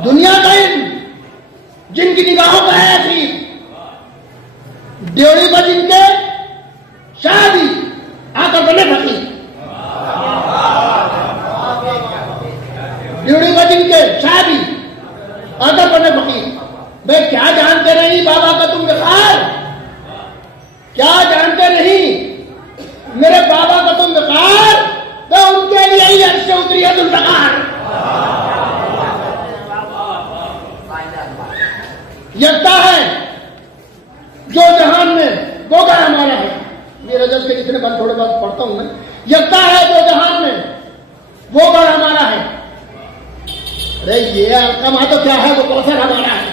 دنیا کا علم جن کی نگاہوں کا ہے اسیر. ڈیوڑی پر جن کے شادی آ کر بنے فقیر. ڈیوڑی پر جن کے شادی آ کر بنے فقیر. بھائی کیا جانتے نہیں بابا کا تم وقار. کیا جانتے نہیں میرے بابا کا تم وقار. تو ان کے لیے ہی عرش سے اتری ہے ذوالفقار. یکتا ہے جو جہان میں وہ گھر ہمارا ہے. یہ رجب کے جتنے بات تھوڑے بات پڑھتا ہوں میں. یکتا ہے جو جہان میں وہ گھر ہمارا ہے. ارے یہ کما تو کیا ہے وہ کوثر ہمارا ہے.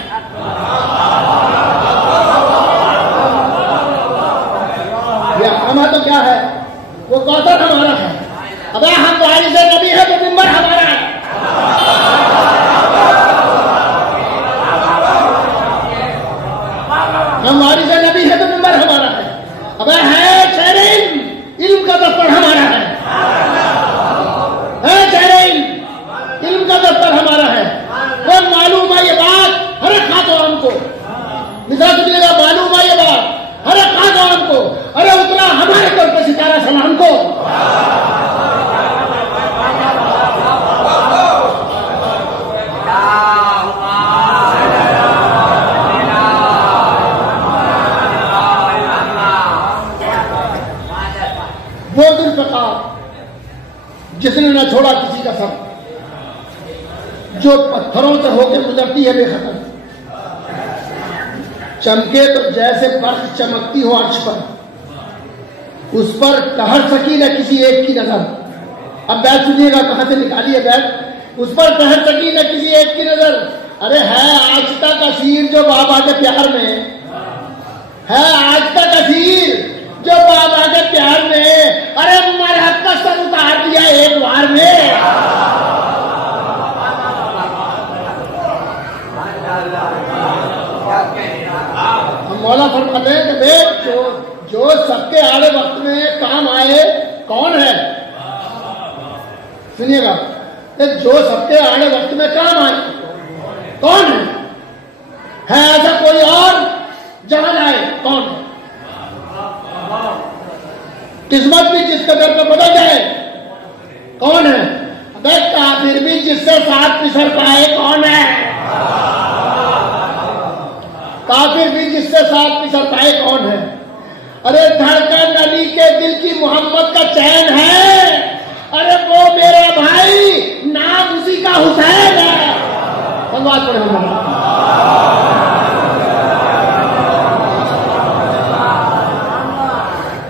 یہ کما تو کیا ہے وہ کوثر ہمارا ہے. اب ہم وارث نبی ہے تو منبر ہمارا ہے. ہم وارث نبی ہے تو منبر ہمارا ہے. اب ہے شہر علم کا دفتر ہمارا ہے. شہر علم کا دفتر ہمارا ہے. وہ معلوم ہے یہ بات ہر ایک خاتون کو. مثال دیجیے گا جو پتھروں سے ہو کے گزرتی ہے بے خطر، چمکے تو جیسے برق چمکتی ہو عرش پر، اس پر قہر سکینہ کسی ایک کی نظر. اب بیت سنیے گا کہاں سے نکالیے بیت. اس پر قہر سکینہ کسی ایک کی نظر. ارے ہے آجتا کا سیر جو بابا کے پیار میں ہے، آجتا کا سیر جو بابا کے پیار میں. ارے مرحب کا سر اتار دیا ایک بار میں. مولا فرماتے ہیں کہ دیکھ جو سب کے آڑے وقت میں کام آئے کون ہے؟ سنیے گا، جو سب کے آڑے وقت میں کام آئے کون ہے ایسا کوئی اور جہاں آئے کون ہے؟ قسمت بھی جس قدر پہ بدل جائے کون ہے؟ کافر بھی جس سے ساتھ پسر پائے کون ہے؟ کافر بھی جس سے ساتھ پسر پائے کون ہے؟ ارے دھڑکن علی کے دل کی محمد کا چین ہے. ارے وہ میرا بھائی نام اسی کا حسین ہے. بات پڑھے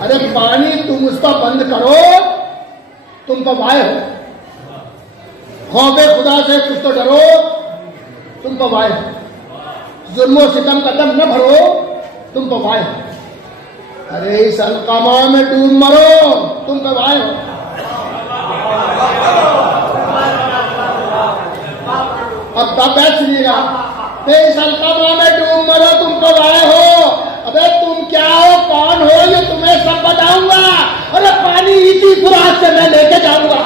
ارے پانی تم اس کا بند کرو تم پوائے ہو. خوف خدا سے کچھ تو ڈرو تم پوائے ہو. ظلم و ستم کا دم نہ بھرو تم پوائے ہو. ارے اس القامہ میں ڈوب مرو تم پوائے ہو. اب بیٹھ سنیے گا، اس القامہ میں ڈوب مرو تم پوائے ہو. ابے تم کیا ہو کون ہو یہ تمہیں سب بتاؤں گا. ارے پانی اسی فرات سے میں لے کے جاؤں گا.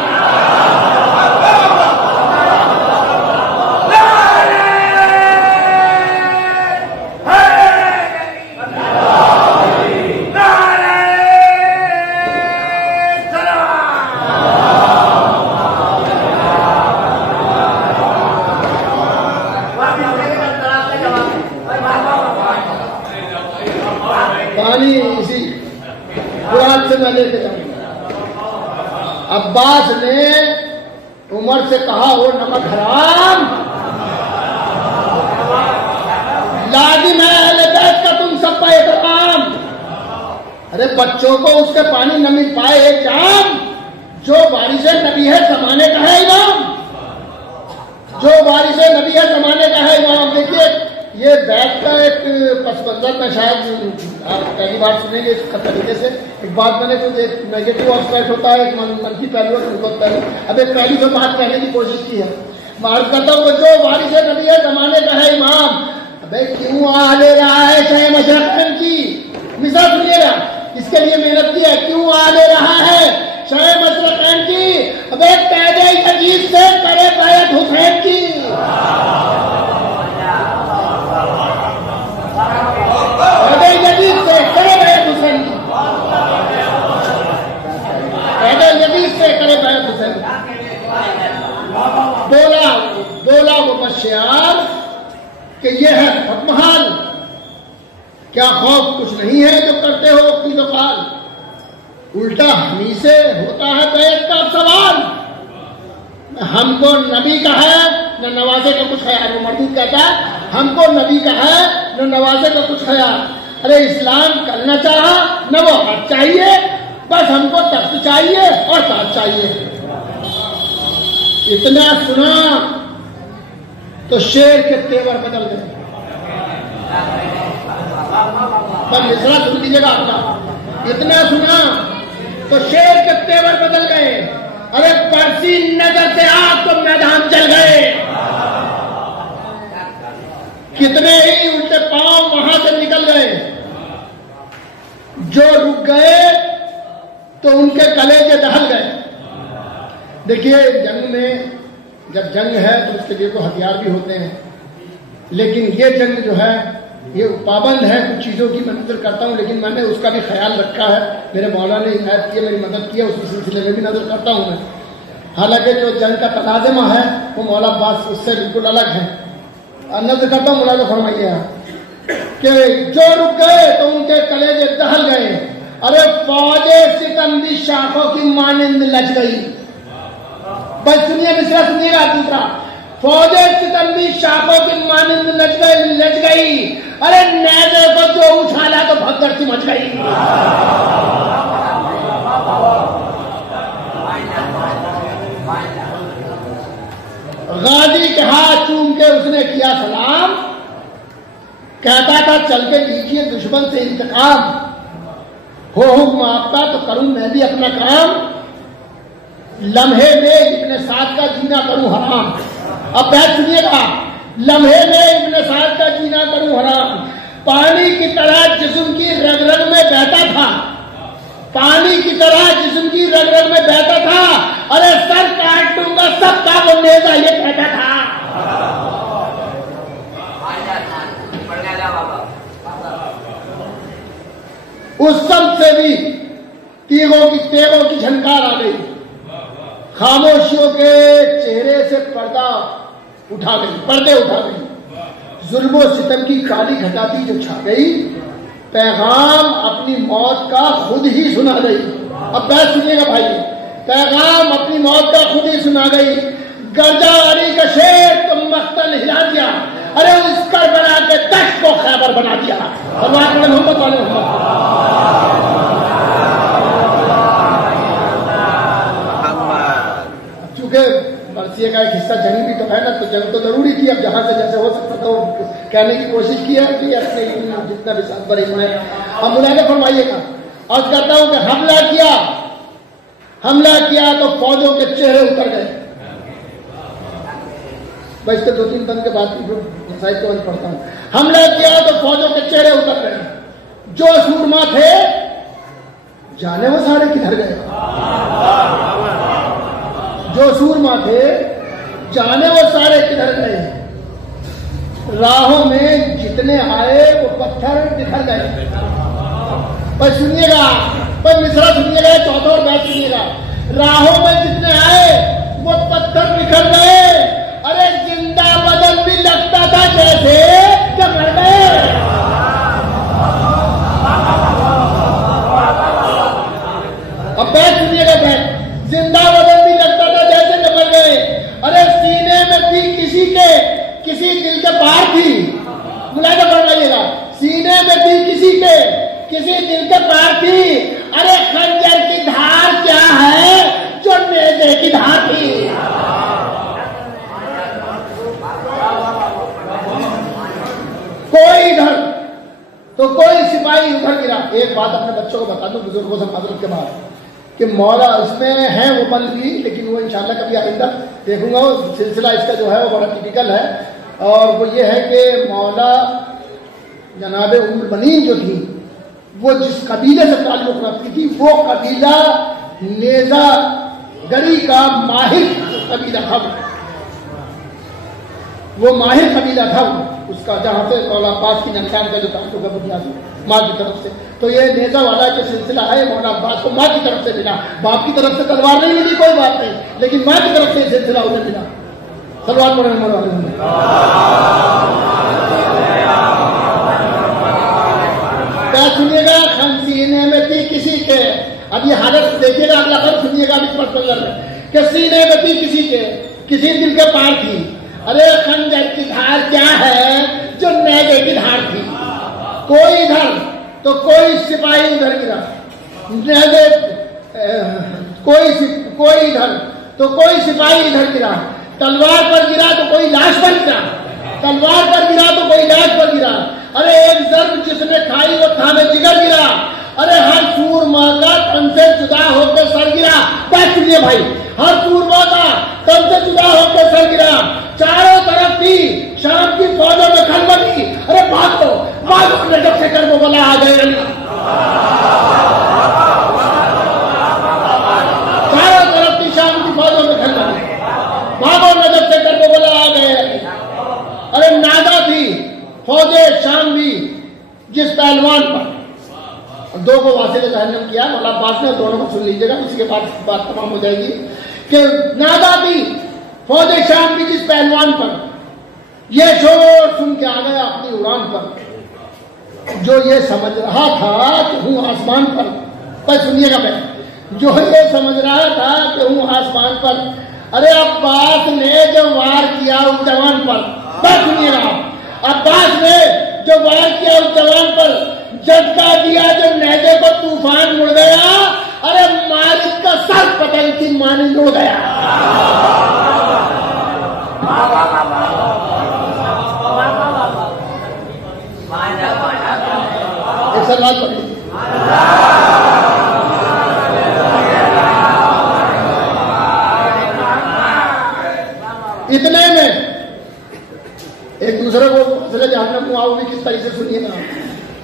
عباس نے عمر سے کہا وہ نمک حرام لازم ہے اہل بیت کا تم سب کا احترام. ارے بچوں کو اس کے پانی نہ مل پائے ایک جام. جو وارث نبی ہے زمانے کا ہے امام، جو وارث نبی ہے زمانے کا ہے امام. دیکھیے یہ بیت کا ایک پس منظر میں شاید آپ پہلی بار سنیں گے اس طریقے سے. ایک بات میں نے کچھ ایک نیگیٹو آسپیکٹ ہوتا ہے، ایک منفی پہلو ہے، مثبت پہلو. اب ایک پہلی جو بات کہنے کی کوشش کی ہے، معلوم کرتا ہوں کہ جو وارث نبی ہے زمانے کا ہے امام. ابے کیوں آ لے رہا ہے شہ مشرقین کی مثال سنیے گا، اس کے لیے محنت کی ہے. کیوں آ لے رہا ہے شہ مشرقین کی؟ ابے قید عجیب سے کرے بیعت حسین کی. جدید سے کرے بیعت حسین کی. جدید سے کرے بیعت حسین کی. بولا وہ بشیار کہ یہ ہے فتمحال، کیا خوف کچھ نہیں ہے جو کرتے ہو اپنی دفال. الٹا ہمیں سے ہوتا ہے بیعت کا سوال. ہم کو نبی کا ہے نہ نوازے کا کچھ خیال. وہ مردود کہتا ہے ہم کو نبی کا ہے نہ نوازے کا کچھ خیال. ارے اسلام کرنا چاہا نہ وہ حق چاہیے، بس ہم کو تخت چاہیے اور تاج چاہیے. اتنا سنا تو شیر کے تیور بدل گئے. پر مصرع سن لیجیے گا اپنا. اتنا سنا تو شیر کے تیور بدل گئے. ارے پرسی نظر سے آگ تو میدان جل گئے. کتنے ہی الٹے پاؤں وہاں سے نکل گئے. جو رک گئے تو ان کے کلیجے دہل گئے. دیکھیے جنگ میں جب جنگ ہے تو اس کے لیے تو ہتھیار بھی ہوتے ہیں، لیکن یہ جنگ جو ہے یہ پابند ہے کچھ چیزوں کی. میں نظر کرتا ہوں لیکن میں نے اس کا بھی خیال رکھا ہے. میرے مولا نے ہدایت کی، میری مدد کی ہے، اس سلسلے میں بھی نظر کرتا ہوں میں. حالانکہ جو جنگ کا تلازمہ ہے وہ مولا عباس اس سے بالکل الگ ہے. نظر کرتا ہوں مولا فرمائیے کہ جو رک گئے تو ان کے کلیجے دہل گئے. ارے فوج ستم بھی شاخوں کی مانند لج گئی. بس سنیے مصرع سنیے گا دوسرا. فوجیں ستمبی شاخوں کی مانند لچ گئی، ارے نیزے کو جو اچھالا تو بھگدڑ سی مچ گئی۔ غازی کے ہاتھ چوم کے اس نے کیا سلام، کہتا تھا چل کے لیجیے دشمن سے انتقام، ہو حکم آپ کا تو کروں میں بھی اپنا کام، لمحے میں ابن سعد کا جینا کروں حرام۔ اب بیت سنیے گا، لمحے میں ابن سعد کا جینا کروں حرام، پانی کی طرح جسم کی رگ رگ میں بہتا تھا، پانی کی طرح جسم کی رگ رگ میں بہتا تھا، ارے سر کاٹ دوں گا سب کا وہ نیزہ یہ کہتا تھا۔ اس سمت سے بھی تیغوں کی جھنکار آ گئی، خاموشیوں کے چہرے سے پردے اٹھا گئی، ظلم و ستم کی کالی گھٹاتی جو چھا گئی، پیغام اپنی موت کا خود ہی سنا گئی۔ اب بات سنیے گا بھائی، پیغام اپنی موت کا خود ہی سنا گئی، گرجا علی کا شیر تم مختل ہلا دیا، ارے اس کربلا کے دشت کو خیبر بنا دیا۔ محمد والے چونکہ مرثیے کا ایک حصہ جنگ بھی تو ہے نا، تو جنگ تو ضروری تھی، اب جہاں سے جیسے ہو سکتا تھا وہ کہنے کی کوشش کی ہے کہ اپنے جتنا بھی ساتھ بڑے ہوئے ہیں۔ اب ملاحظہ فرمائیے گا، عرض کرتا ہوں کہ حملہ کیا تو فوجوں کے چہرے اتر گئے۔ میں اس کے 2-3 دن کے بعد مسائل کو پڑھتا ہوں۔ حملہ کیا تو فوجوں کے چہرے اتر گئے، جو سورما تھے جانے وہ سارے کدھر گئے، جو سورما تھے جانے وہ سارے کدھر گئے، راہوں میں جتنے آئے وہ پتھر بکھر گئے۔ پر سنیے گا، پر مصرع سنیے گا، چوتھا اور بیت سنیے گا، راہوں میں جتنے آئے وہ پتھر بکھر گئے، ارے زندہ بدن بھی لگتا تھا جیسے کہ مر گئے۔ اب بیت سنیے گا، بیت زندہ بدن بھی لگتا تھا جیسے کہ مر گئے، ارے سینے میں بھی کسی دل کے پار تھی، ملاحظہ فرمائیے گا، سینے میں بھی کسی دل کے پار تھی، ارے خنجر کی دھار کیا ہے جو نیزے کی دھار تھی۔ کوئی ادھر تو کوئی سپاہی ادھر گرا۔ ایک بات اپنے بچوں کو بتا دوں بزرگوں سے معذرت کے بعد، کہ مولا اس میں ہے وہ پل بھی، لیکن وہ انشاءاللہ کبھی آئندہ دیکھوں گا، سلسلہ اس کا جو ہے وہ بڑا ٹیپیکل ہے، اور وہ یہ ہے کہ مولا جناب ام البنین جو تھی وہ جس قبیلے سے تعلق رکھتی تھی وہ قبیلہ نیزہ گری کا ماہر قبیلہ تھا، وہ ماہر قبیلہ تھا اس کا، جہاں سے مولا عباس کی ننکان کا جو تعلق ہے بنیادی ماں کی طرف سے، تو یہ نیزہ والا جو سلسلہ ہے مولا عباس کو ماں کی طرف سے ملا، باپ کی طرف سے تلوار نہیں ملی کوئی بات نہیں، لیکن ماں کی طرف سے یہ سلسلہ انہیں ملا۔ سلوات پڑھنے والے کیا سنیے گا، سینے میں تھی کسی کے، اب یہ حالت دیکھیے گا، اگلا خط سنیے گا کہ سینے میں تھی کسی کے، کسی دل کے پار تھی، ارے خنجر کی دھار کیا ہے جو نیزے کی دھار تھی۔ کوئی ادھر تو کوئی سپاہی ادھر گرا، کوئی ادھر تو کوئی سپاہی ادھر گرا، تلوار پر گرا تو کوئی لاش پر گرا، تلوار پر گرا تو کوئی لاش پر گرا، ارے ایک ضرب جس نے کھائی وہ تھامے جگر گرا، ارے ہر سورما کا تن سے جدا ہو کے سر گرا۔ بات سنیے بھائی، ہر سورما کا تن سے جدا ہو کے سر گرا، چاروں طرف تھی شام کی فوجوں میں کھلبلی، ارے بھاگو بھاگو نجف سے کر وہ بلا آ گئے علی، چاروں طرف تھی شام کی فوجوں میں کھلبلی، بھاگو نجف سے کر وہ بلا آ گئے علی۔ ارے نادا تھی فوج شام بھی جس پہلوان پر، دو کو واصل جہنم کیا مولا عباس نے، دونوں کو سن لیجیے گا، اسی کے بعد بات تمام ہو جائے گی، کہ نادا تھی فوج شام بھی جس پہلوان پر، یہ شور سن کے آ گیا اپنی اڑان پر، جو یہ سمجھ رہا تھا کہ ہوں آسمان پر سنیے گا، میں جو یہ سمجھ رہا تھا کہ ہوں آسمان پر، ارے عباس نے جو وار کیا جھٹکا دیا جو نیزے کو طوفان مڑ گیا. ارے مالک کا سر پتنگ کی مانند اڑ گیا. ایک سوال پڑھیے. اتنے میں ایک دوسرے کو فضل جہنم کو آؤ بھی کس طریقے سے سنیے نا.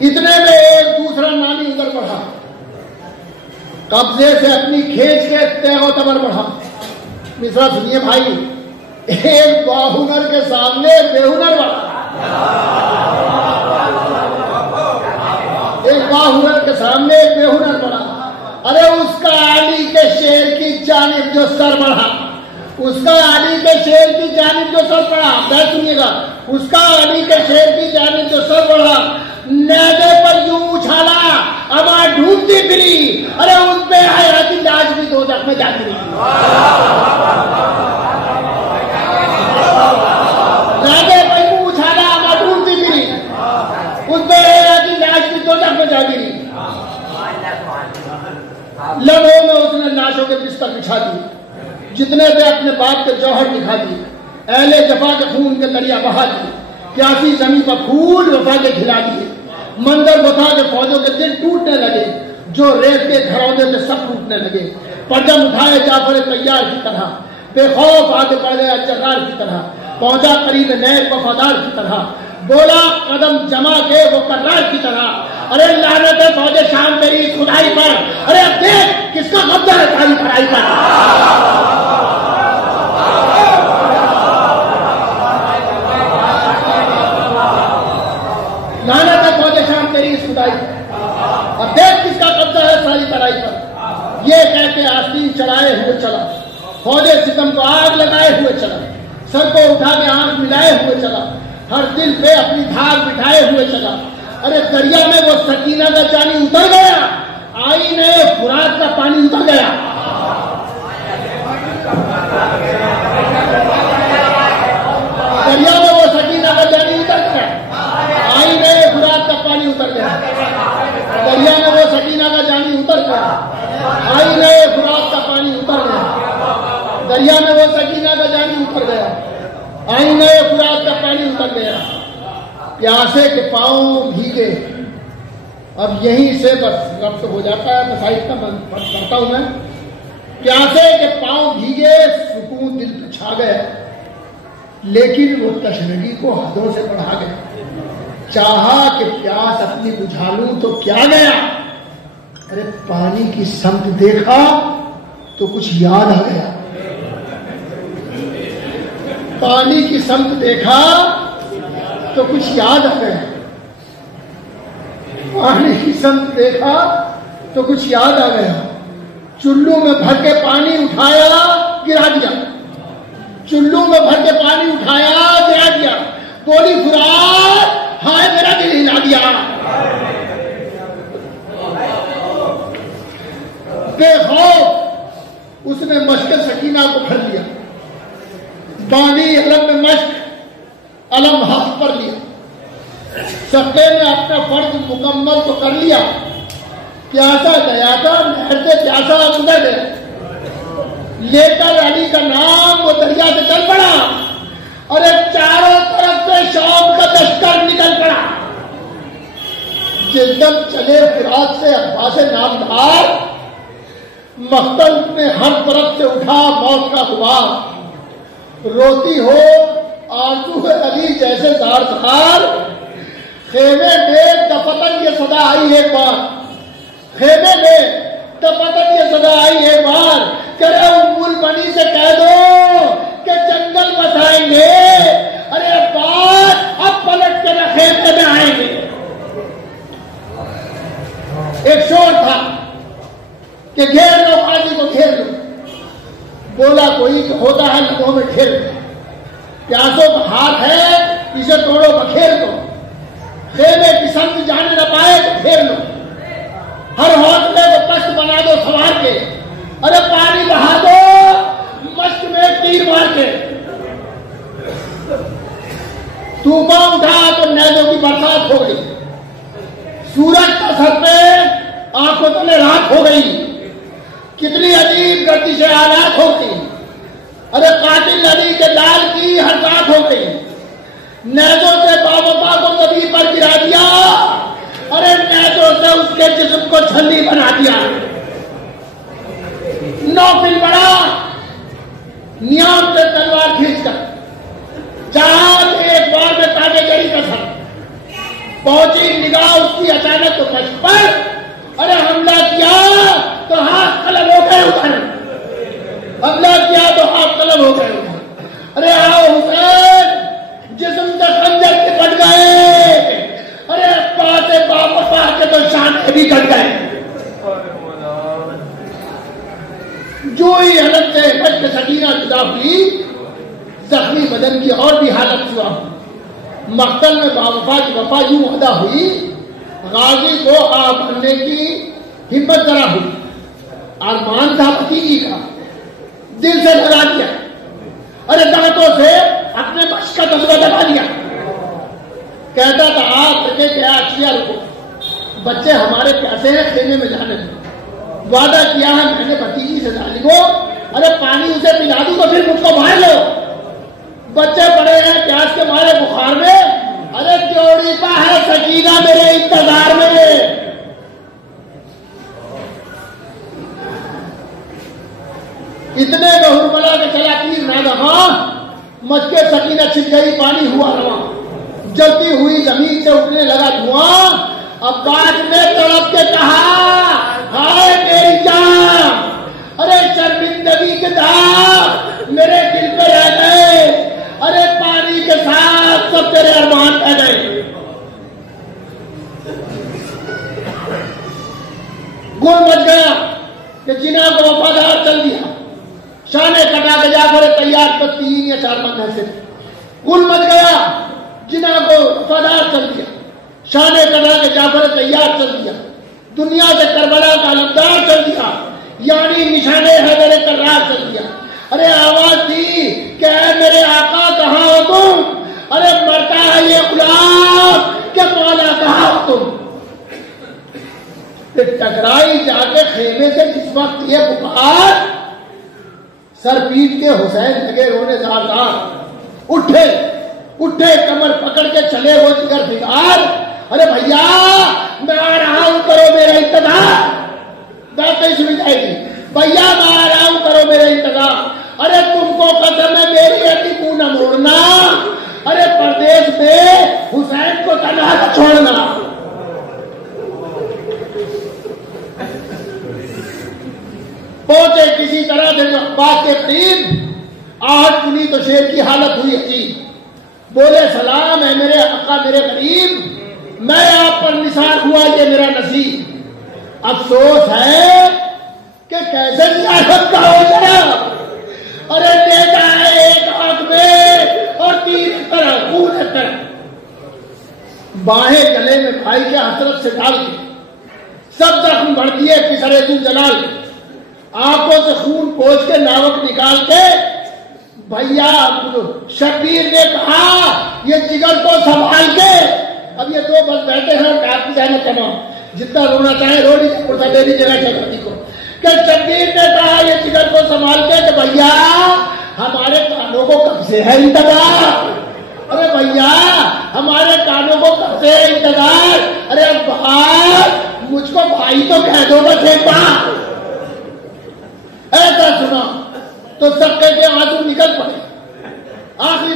اتنے میں ایک دوسرا نامی ادھر بڑھا, قبضے سے اپنی کھینچ کے تیغ و تبر بڑھا. مصرع سنیے بھائی, ایک باہنر کے سامنے بے ہنر بڑھا. ایک باہنر کے سامنے ایک بے ہنر بڑھا. ارے اس کا علی کے شیر کی جانب جو سر بڑھا, اس کا علی کے شیر کی جانب جو سر بڑھا, بات سنیے گا, اس کا علی کے شیر کی جانب جو سر بڑھا, نیزے پر یوں اچھالا اما ڈھونڈتی پھری. ارے اس پہ حیا کی لاش بھی دوزخ میں جاتی رہی. نیزے پر یوں اچھالا اما ڈھونڈتی پھری, اس پہ حیا کی لاش بھی دوزخ میں جاتی رہی. لمحوں میں اس نے لاشوں کے بستر بچھا دیے, جتنے تھے اپنے باپ کے جوہر دکھا دیے, اہل جفا کے خون کے دریا بہا دیے, پیاسی زمین پر پھول وفا کے کھلا دیے. منظر بتا کے فوجوں کے دل ٹوٹنے لگے, جو ریت کے گھروندے سے سب ٹوٹنے لگے. پرچم اٹھائے جعفر طیار کی طرح, بے خوف آگے بڑھ گیا جرار کی طرح, پہنچا قریب نیک وفادار کی طرح, بولا قدم جما کے وہ کرار کی طرح. ارے لعنت ہے فوج شام تیری خدائی پر, ارے اب دیکھ کس کا قبضہ ہے تاری بھرائی پر. لعنت ہے فوج شام تیری اس خدائی پر, اب دیکھ کس کا قبضہ ہے ساری ترائی پر. یہ کہہ کے آستین چڑھائے ہوئے چلا, فوج ستم کو آگ لگائے ہوئے چلا, سر کو اٹھا کے آنکھ ملائے ہوئے چلا, ہر دل پہ اپنی دھاگ بٹھائے ہوئے چلا. ارے دریا میں وہ سکینہ کا جانی اتر گیا, آئینے فرات کا پانی اتر گیا. دریا میں وہ سکینہ کا جانی اتر گیا, آئینے فرات کا پانی اتر گیا. دریا میں وہ سکینہ کا جانی اتر گیا, آئینے فرات کا پانی اتر گیا. دریا میں وہ سکینہ کا جانی اتر گیا, آئینے فرات کا پانی اتر گیا. پیاسے کے پاؤں بھیگے. اب یہیں سے بس ربط ہو جاتا ہے, مسائل کا کرتا ہوں میں. پیاسے کے پاؤں بھیگے, سکون دل پہ چھا گیا, لیکن وہ تشنگی کو حدوں سے بڑھا گیا. چاہا کہ پیاس اپنی بجھا لوں تو کیا گیا, ارے پانی کی سمت دیکھا تو کچھ یاد آ گیا. پانی کی سمت دیکھا تو کچھ یاد آ گیا. پانی کی سمت دیکھا تو کچھ یاد آ گیا. چلو میں بھر کے پانی اٹھایا گرا دیا, چلو میں بھر کے پانی اٹھایا گرا دیا. بولی فرات ہائے میرا دل ہلا دیا. بے خوف اس نے مشق سکینہ کو پھڑ لیا, بانی علم میں مشق علم ہاتھ پر لیا. سکے نے اپنا فرض مکمل تو کر لیا, پیاسا گیا تھا نہر سے پیاسا گزر گیا. لے کر علی کا نام وہ دریا سے چل پڑا, اور ایک چاروں طرف سے شام کا لشکر نکل پڑا. جس دم چلے فرات سے عباس نامدار, مختل میں ہر طرف سے اٹھا موت کا غبار. روتی ہو آرزو علی جیسے زار سہار, خیمے میں دفتن یہ صدا آئی ایک بار, خیمے میں دفتن یہ صدا آئی ایک بار. کرے ام البنی سے کہہ دو کہ جنگل بسائیں گے, ارے بات اب پلٹ کے نہ خیمے میں آئیں گے. ایک شور تھا کہ گھیر لو قاضی کو گھیر لو. بولا کوئی کہ ہوتا ہے لوگوں میں گھیر لو, پیاسوں کا ہاتھ ہے اسے توڑو بکھیر دو. خیمے کی سمت جانے نہ پائے تو گھیر لو, ہر حوصلے کو پشت بنا دو سوار کے. ارے پانی بہا دو مشق میں تیر مار کے. طوفان اٹھا تو نیزوں کی برسات ہو گئی, سورج کا سر پہ آنکھوں تلے رات ہو گئی، کتنی عجیب گردش حالات ہو گئی. ارے قاتل نبی کے لال کی حرکات ہو گئی، نیزوں سے باوفا کو زمین پر گرا دیا، ارے نیزوں سے اس کے جسم کو چھلنی بنا دیا. نوفل بڑا نیام سے تلوار کھینچ کر جہاں ایک بار میں تاجے جڑی کا سر پہنچی نگاہ اس کی اچانک تو پش پر ارے حملہ کیا تو ہاتھ قلم ہو گئے ادھر، حملہ کیا تو ہاتھ قلم ہو گئے ادھر. ارے آؤ حسین، جسم سے خنجر نپٹ گئے، ارے پاس باپا کے تو شانے بھی کٹ گئے. جو ہی حالت سے بچ کے سکینہ جدا ہوئی، زخمی بدن کی اور بھی حالت ہوا. مقتل میں باوفا کی وفا یوں ادا ہوئی، غازی کو آپ بننے کی ہمت ذرا ہوئی. ارمان تھا بھتیجی کا، دل سے لگا دیا، ارے دانتوں سے اپنے بخش کا تذکرہ دبا دیا. کہتا تھا آپ رکے کیا کیا رکو، بچے ہمارے پیاسے ہیں، خیمے میں جانے دو. وعدہ کیا ہے میں نے بھتیجی سے ظالمو، ارے پانی اسے پلا دوں تو پھر مجھ کو باہر لو. بچے پڑے ہیں پیاس کے مارے بخار میں، ارے جوڑی پا ہے سکینہ میرے انتظار میں. اتنے میں ہرملا کے چلا تیر ناگہاں مچ کے سکینہ چھپ گئی، پانی ہوا رواں، جلتی ہوئی زمین سے اٹھنے لگا دھواں. عباس نے تڑپ کے کہا ہائے میری جان، ارے شرمندگی کے داغ میرے دل پہ رہ گئے، ارے پانی کے ساتھ سب تیرے ارمان رہ گئے. گل مچ گیا کہ جناح کو وفادار چل دیا، شانے کٹا کے جا کر تیار پر 3 یا 4 مہینے سے. گل مچ گیا، جناح کو وفادار چل دیا، شانے کٹا کے جا کر تیار چل دیا، دنیا سے کربلا کا علمدار چل دیا، یعنی نشانے حیدر کرار چل دیا. ارے آواز دی کہ اے میرے آقا کہاں ہو تم، ارے مرتا ہے یہ غلام کہ مولا کہاں ہو تم. ٹکرائی جا کے خیمے سے جس وقت یہ پکار، سر پیٹ کے حسین لگے رونے دار دار، اٹھے کمر پکڑ کے چلے وہ جگر بگار. ارے بھیا میں آ رہا ہوں، کرو میرا انتظار. بات نہیں سنی جائے گی، بھیا میں آ رہا ہوں، کرو میرا انتظار. ارے تم کو قسم ہے میری اتی منہ نہ موڑنا، ارے پردیش میں حسین کو تنہا نہ چھوڑنا. پہنچے کسی طرح سے بات کے قریب، آہٹ سنی تو شیر کی حالت ہوئی عجیب. بولے سلام ہے میرے آقا میرے غریب، میں آپ پر نثار ہوا یہ میرا نصیب. افسوس ہے کہ کیسے زیادت کا ہو جائے، ارے دیتا ہے ایک آنکھ میں اور 3 طرح خون ہے طرح. باہیں گلے میں بھائی کے حسرت سے ڈال کے سب زخم بڑھ دیے کسرے تو جلال. آنکھوں سے خون پوچھ کے ناوک نکال کے بھیا شبیر نے کہا یہ جگر کو سنبھال کے. اب یہ 2 بس بیٹھے ہیں اور آپ کی جانب تمام جتنا رونا چاہے رو لیجیے، پڑتا میری جگہ چلتی کو کہ شبیر نے کہا یہ جگر کو سنبھال کے کہ بھیا ہمارے کانوں کو کب سے ہے انتظار. ارے بھیا ہمارے کانوں کو کب سے ہے انتظار. ارے اب مجھ کو بھائی تو کہہ دو بس ایک بار. ایسا سنا تو سب کے آنسو نکل پڑے. آخری